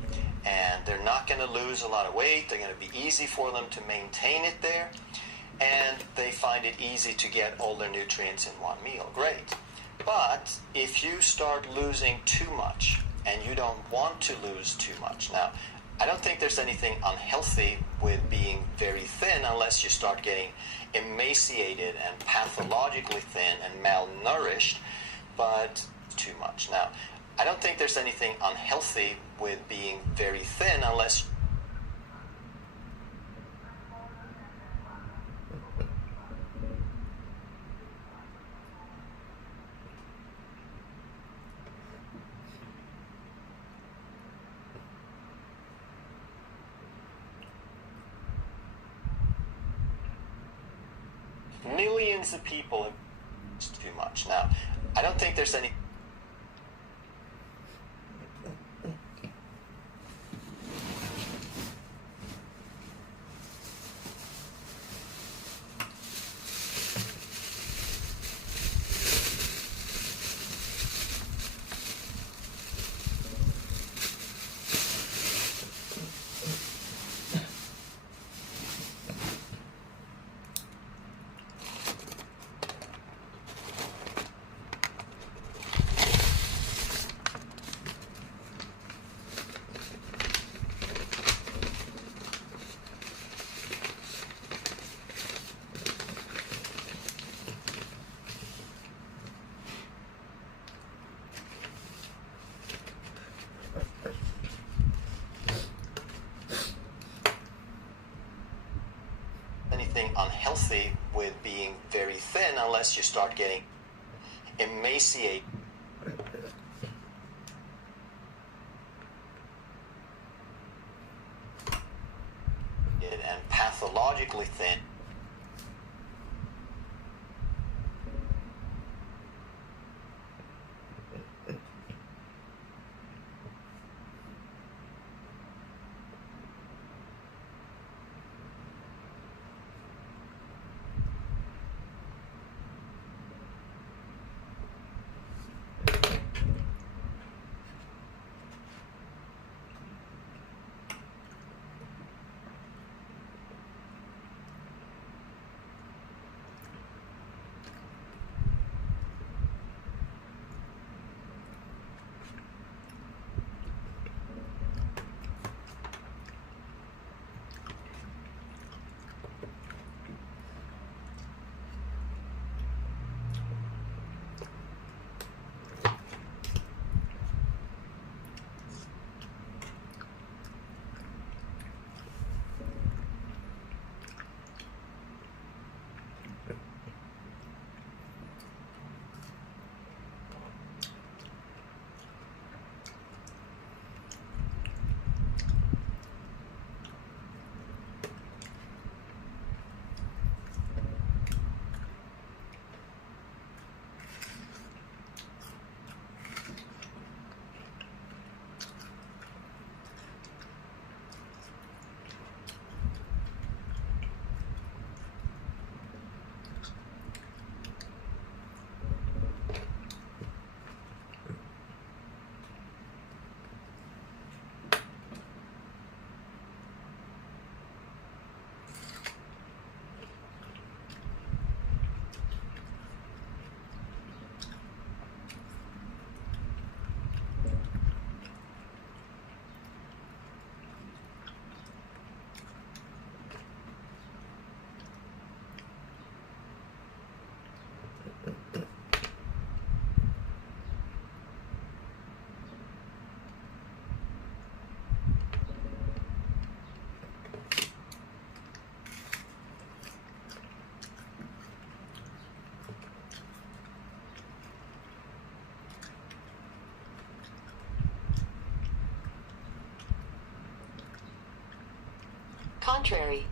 and they're not going to lose a lot of weight. They're going to be easy for them to maintain it there, and they find it easy to get all their nutrients in 1 meal. Great. But if you start losing too much and you don't want to lose too much, now, I don't think there's anything unhealthy with being very thin unless you start getting emaciated and pathologically thin and malnourished, but too much. Now, I don't think there's anything unhealthy with being very thin unless millions of people have too much. Now, I don't think there's any unhealthy with being very thin unless you start getting emaciated and pathologically thin. Contrary.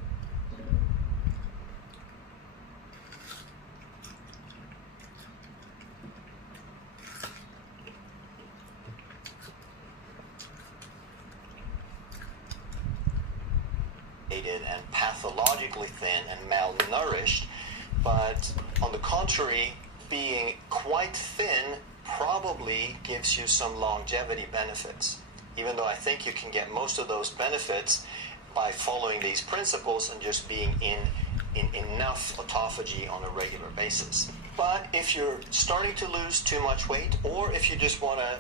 And pathologically thin and malnourished, but on the contrary, being quite thin probably gives you some longevity benefits, even though I think you can get most of those benefits by following these principles and just being in enough autophagy on a regular basis. But if you're starting to lose too much weight, or if you just want to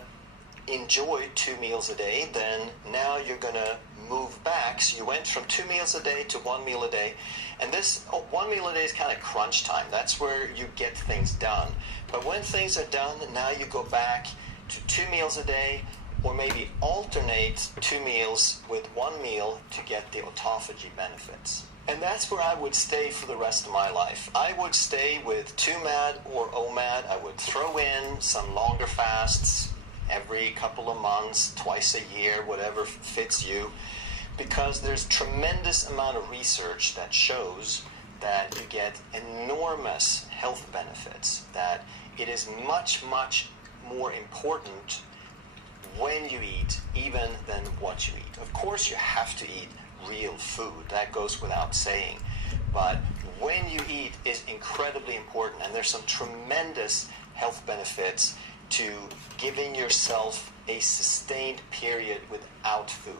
enjoy 2 meals a day, then now you're going to move back. So you went from 2 meals a day to 1 meal a day, and this 1 meal a day is kind of crunch time. That's where you get things done. But when things are done, now you go back to 2 meals a day, or maybe alternate 2 meals with 1 meal to get the autophagy benefits. And that's where I would stay for the rest of my life. I would stay with 2MAD or OMAD. I would throw in some longer fasts every couple of months, twice a year, whatever fits you, because there's tremendous amount of research that shows that you get enormous health benefits, that it is much, much more important when you eat even than what you eat. Of course, you have to eat real food. That goes without saying. But when you eat is incredibly important, and there's some tremendous health benefits to giving yourself a sustained period without food.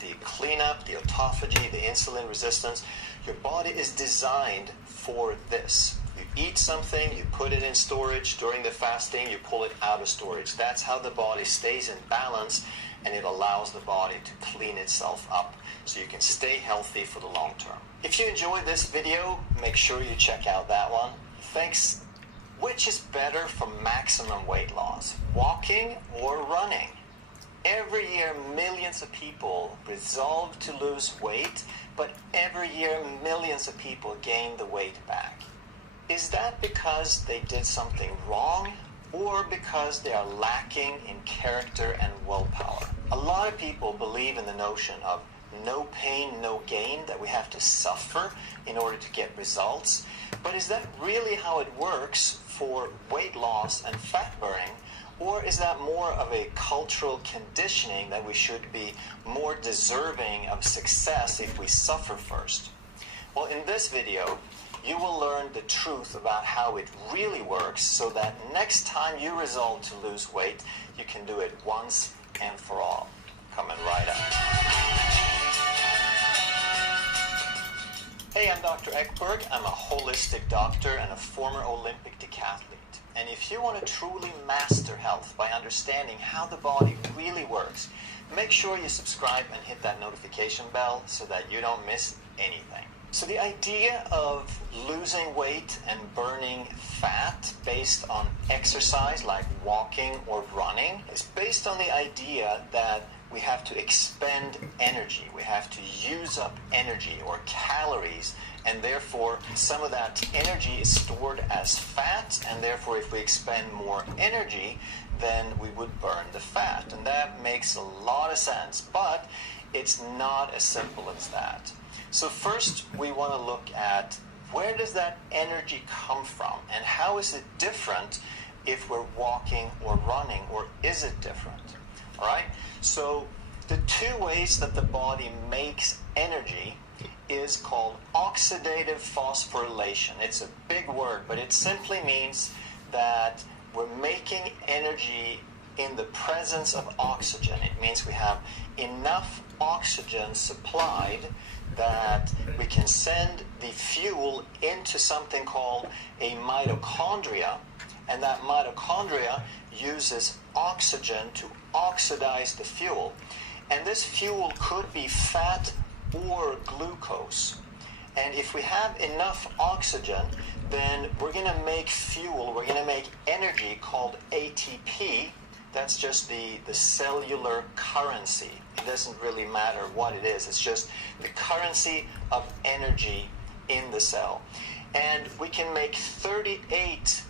The cleanup, the autophagy, the insulin resistance, your body is designed for this. You eat something, you put it in storage. During the fasting, you pull it out of storage. That's how the body stays in balance, and it allows the body to clean itself up so you can stay healthy for the long term. If you enjoyed this video, make sure you check out that one. Thanks. Which is better for maximum weight loss, walking or running? Every year, millions of people resolve to lose weight, but every year, millions of people gain the weight back. Is that because they did something wrong, or because they are lacking in character and willpower? A lot of people believe in the notion of no pain, no gain, that we have to suffer in order to get results. But is that really how it works for weight loss and fat burning? Or is that more of a cultural conditioning that we should be more deserving of success if we suffer first? Well, in this video, you will learn the truth about how it really works, so that next time you resolve to lose weight, you can do it once and for all. Coming right up. Hey, I'm Dr. Ekberg. I'm a holistic doctor and a former Olympic decathlete. And if you want to truly master health by understanding how the body really works, make sure you subscribe and hit that notification bell so that you don't miss anything. So the idea of losing weight and burning fat based on exercise like walking or running is based on the idea that we have to expend energy. We have to use up energy or calories, and therefore some of that energy is stored as fat, and therefore if we expend more energy, then we would burn the fat. And that makes a lot of sense, but it's not as simple as that. So first we want to look at, where does that energy come from, and how is it different if we're walking or running, or is it different? All right, so the two ways that the body makes energy is called oxidative phosphorylation. It's a big word, but it simply means that we're making energy in the presence of oxygen. It means we have enough oxygen supplied that we can send the fuel into something called a mitochondria, and that mitochondria uses oxygen to oxidize the fuel. And this fuel could be fat or glucose. And if we have enough oxygen, then we're going to make fuel, we're going to make energy called ATP. That's just the cellular currency. It doesn't really matter what it is. It's just the currency of energy in the cell. And we can make 38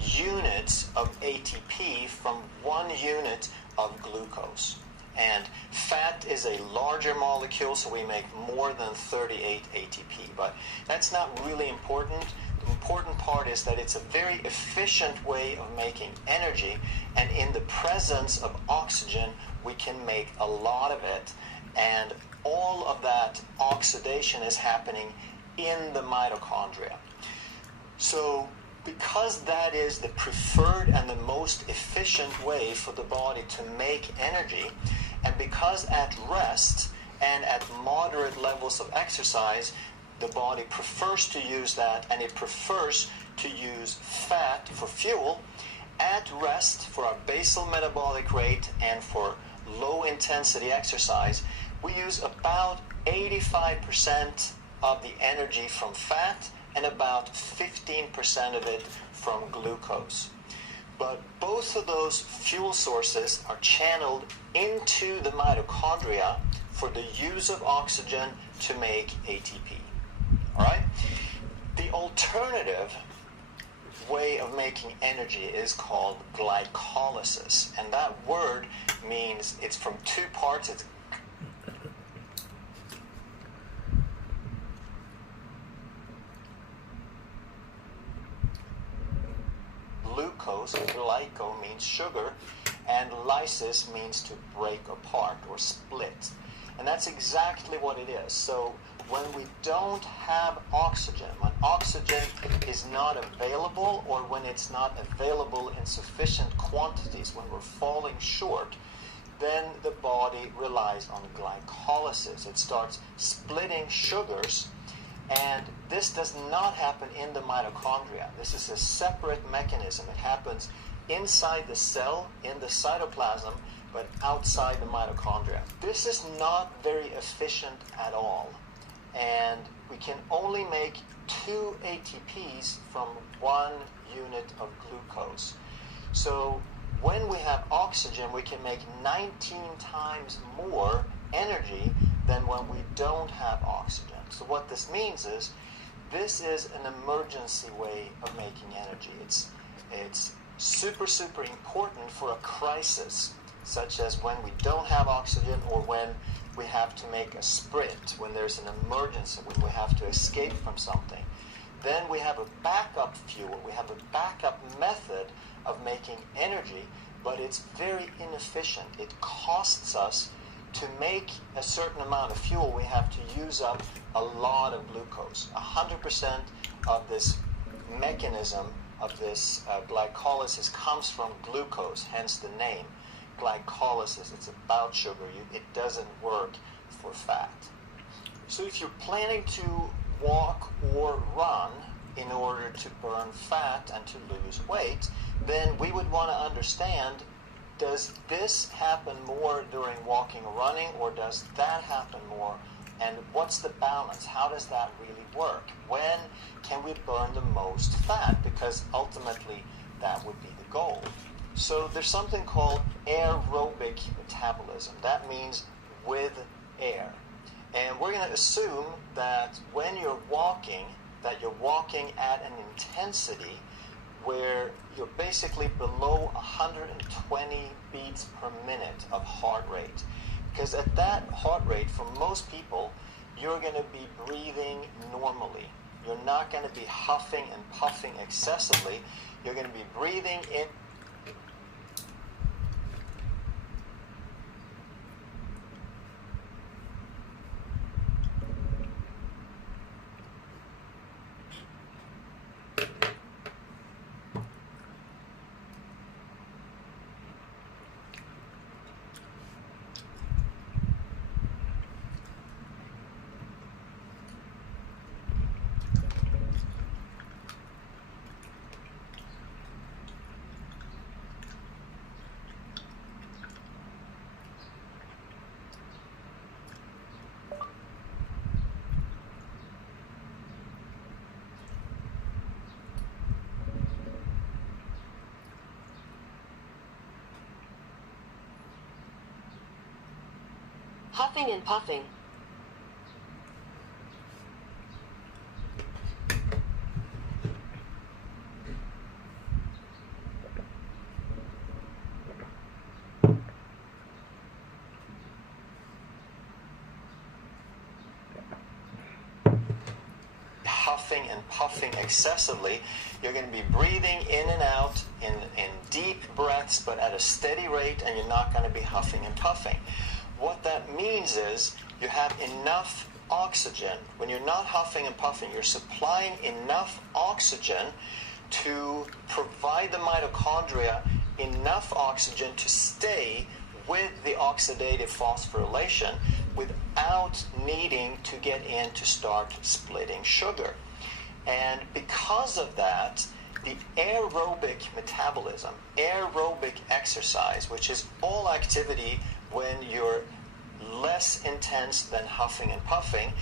units of ATP from 1 unit of glucose. And fat is a larger molecule, so we make more than 38 ATP. But that's not really important. The important part is that it's a very efficient way of making energy, and in the presence of oxygen, we can make a lot of it. And all of that oxidation is happening in the mitochondria. So because that is the preferred and the most efficient way for the body to make energy, and because at rest and at moderate levels of exercise, the body prefers to use that, and it prefers to use fat for fuel, at rest for our basal metabolic rate and for low intensity exercise, we use about 85% of the energy from fat and about 15% of it from glucose. But both of those fuel sources are channeled into the mitochondria for the use of oxygen to make ATP. All right? The alternative way of making energy is called glycolysis, and that word means it's from two parts. It's glucose, glyco means sugar, and lysis means to break apart or split. And that's exactly what it is. So when we don't have oxygen, when oxygen is not available, or when it's not available in sufficient quantities, when we're falling short, then the body relies on glycolysis. It starts splitting sugars, and this does not happen in the mitochondria. This is a separate mechanism. It happens inside the cell, in the cytoplasm, but outside the mitochondria. This is not very efficient at all. And we can only make 2 ATPs from 1 unit of glucose. So when we have oxygen, we can make 19 times more energy than when we don't have oxygen. So what this means is, this is an emergency way of making energy. It's super, super important for a crisis, such as when we don't have oxygen, or when we have to make a sprint, when there's an emergency, when we have to escape from something. Then we have a backup fuel, we have a backup method of making energy, but it's very inefficient. It costs us to make a certain amount of fuel. We have to use up a lot of glucose. 100% of this mechanism of this glycolysis comes from glucose, hence the name. Glycolysis, it's about sugar. It doesn't work for fat. So if you're planning to walk or run in order to burn fat and to lose weight, then we would want to understand, does this happen more during walking or running, or does that happen more? And what's the balance? How does that really work? When can we burn the most fat? Because ultimately that would be the goal. So there's something called aerobic metabolism. That means with air. And we're going to assume that when you're walking, that you're walking at an intensity where you're basically below 120 beats per minute of heart rate. Because at that heart rate, for most people, you're going to be breathing normally. You're not going to be huffing and puffing excessively. You're going to be breathing in. Huffing and puffing. huffing and puffing excessively. You're going to be breathing in and out in deep breaths, but at a steady rate, and you're not going to be huffing and puffing. What that means is you have enough oxygen. When you're not huffing and puffing, you're supplying enough oxygen to provide the mitochondria enough oxygen to stay with the oxidative phosphorylation without needing to get in to start splitting sugar. And because of that, the aerobic metabolism, aerobic exercise, which is all activity when you're less intense than huffing and puffing,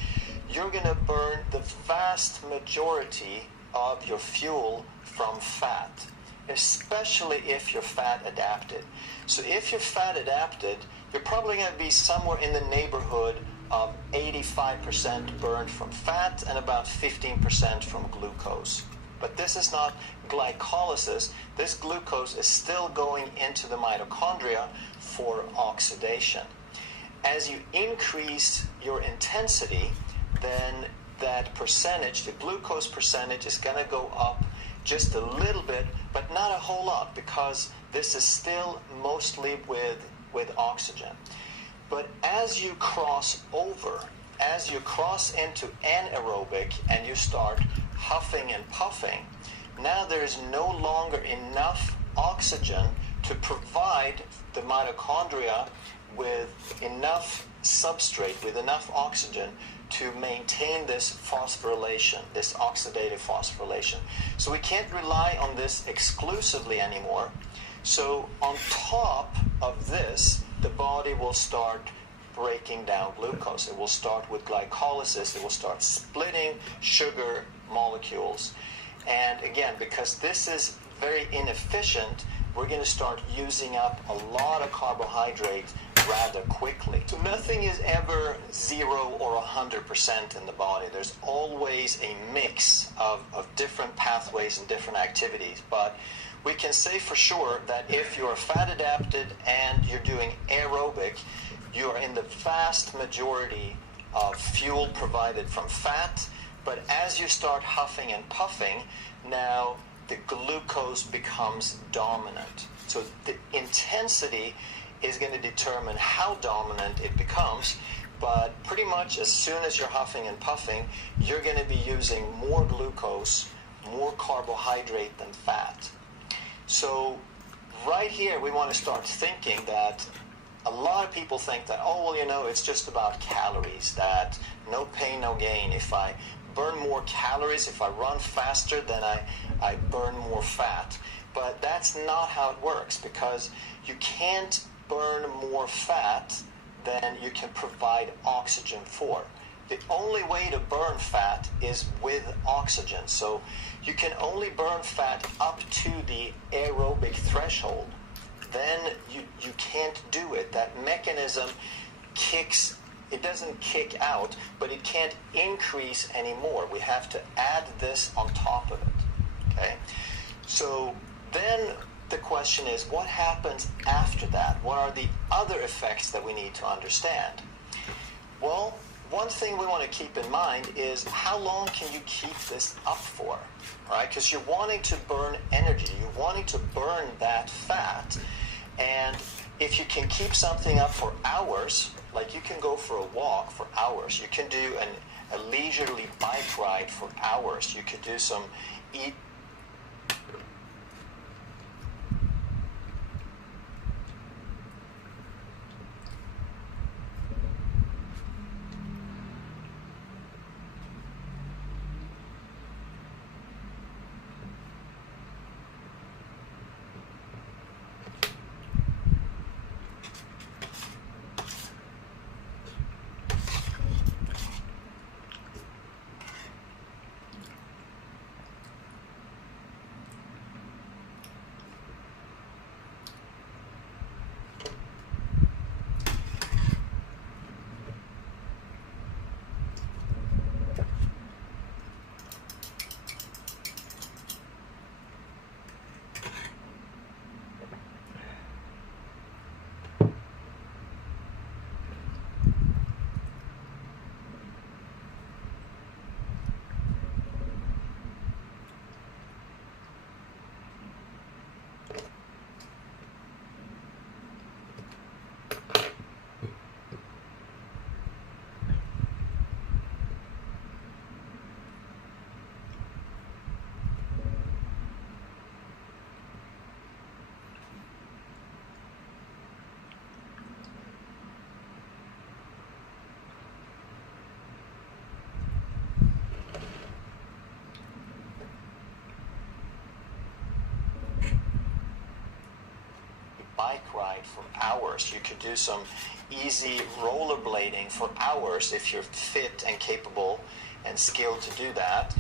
you're going to burn the vast majority of your fuel from fat, especially if you're fat adapted. So if you're fat adapted, you're probably going to be somewhere in the neighborhood of 85% burned from fat and about 15% from glucose. But this is not glycolysis. This glucose is still going into the mitochondria for oxidation. As you increase your intensity, then that percentage, the glucose percentage, is going to go up just a little bit, but not a whole lot, because this is still mostly with oxygen. But as you cross over, as you cross into anaerobic and you start huffing and puffing, now there is no longer enough oxygen to provide the mitochondria with enough substrate, with enough oxygen to maintain this phosphorylation, this oxidative phosphorylation. So we can't rely on this exclusively anymore. So on top of this, the body will start breaking down glucose. It will start with glycolysis. It will start splitting sugar molecules. And again, because this is very inefficient, we're going to start using up a lot of carbohydrate rather quickly. So nothing is ever 0 or 100% in the body. There's always a mix of different pathways and different activities. But we can say for sure that if you're fat adapted and you're doing aerobic, you are in the vast majority of fuel provided from fat. But as you start huffing and puffing, now the glucose becomes dominant. So the intensity is going to determine how dominant it becomes, but pretty much as soon as you're huffing and puffing, you're going to be using more glucose, more carbohydrate than fat. So right here we want to start thinking that a lot of people think that, oh, well, you know, it's just about calories, that no pain, no gain. If I burn more calories, if I run faster, then I burn more fat. But that's not how it works, because you can't burn more fat than you can provide oxygen for. The only way to burn fat is with oxygen. So you can only burn fat up to the aerobic threshold. Then you can't do it. That mechanism kicks, it doesn't kick out, but it can't increase anymore. We have to add this on top of it. Okay? So then the question is, what happens after that? What are the other effects that we need to understand? Well, one thing we want to keep in mind is how long can you keep this up for, right? Because you're wanting to burn energy. You're wanting to burn that fat. And if you can keep something up for hours, like you can go for a walk for hours. You can do a leisurely bike ride for hours. You could do some ride for hours. You could do some easy rollerblading for hours if you're fit and capable and skilled to do that.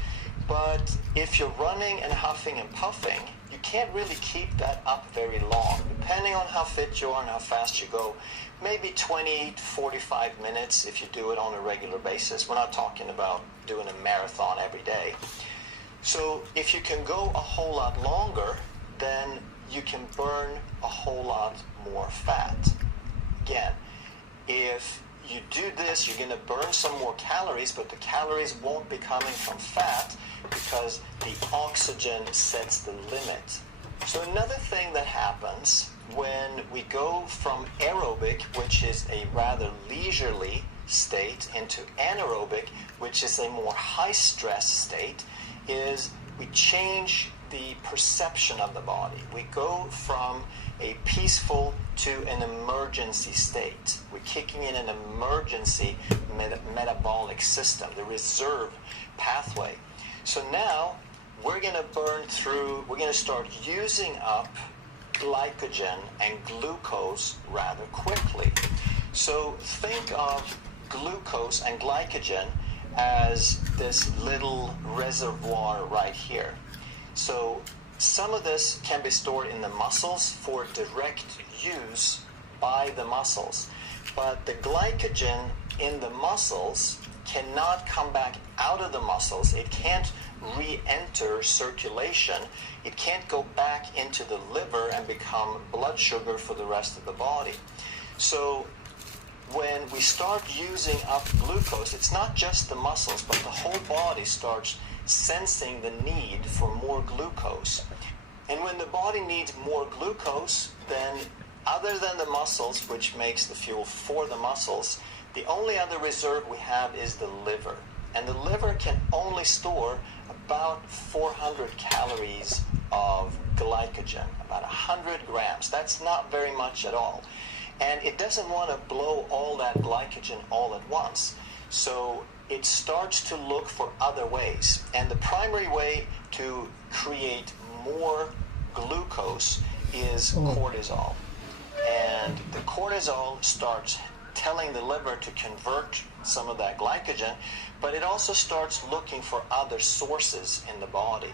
But if you're running and huffing and puffing, you can't really keep that up very long. Depending on how fit you are and how fast you go, maybe 20 to 45 minutes if you do it on a regular basis. We're not talking about doing a marathon every day. So if you can go a whole lot longer, then you can burn a whole lot more fat. Again, if you do this, you're going to burn some more calories, but the calories won't be coming from fat because the oxygen sets the limit. So another thing that happens when we go from aerobic, which is a rather leisurely state, into anaerobic, which is a more high-stress state, is we change the perception of the body. We go from a peaceful to an emergency state. We're kicking in an emergency metabolic system, the reserve pathway. So now we're going to start using up glycogen and glucose rather quickly. So think of glucose and glycogen as this little reservoir right here. So some of this can be stored in the muscles for direct use by the muscles. But the glycogen in the muscles cannot come back out of the muscles. It can't re-enter circulation. It can't go back into the liver and become blood sugar for the rest of the body. So when we start using up glucose, it's not just the muscles, but the whole body starts sensing the need for more glucose. And when the body needs more glucose, then other than the muscles, which makes the fuel for the muscles, the only other reserve we have is the liver. And the liver can only store about 400 calories of glycogen, about 100 grams. That's not very much at all. And it doesn't want to blow all that glycogen all at once. So it starts to look for other ways. And the primary way to create more glucose is cortisol. And the cortisol starts telling the liver to convert some of that glycogen, but it also starts looking for other sources in the body,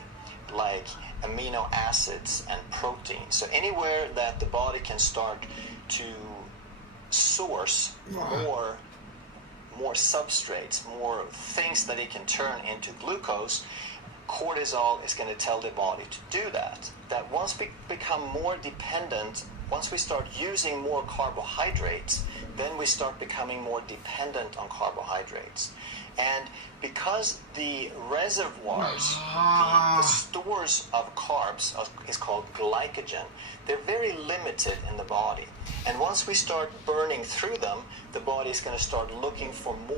like amino acids and protein. So anywhere that the body can start to source more substrates, more things that it can turn into glucose, cortisol is going to tell the body to do that. That once we become more dependent, once we start using more carbohydrates, then we start becoming more dependent on carbohydrates. And because the reservoirs, the stores of carbs is called glycogen, they're very limited in the body. And once we start burning through them, the body is going to start looking for more.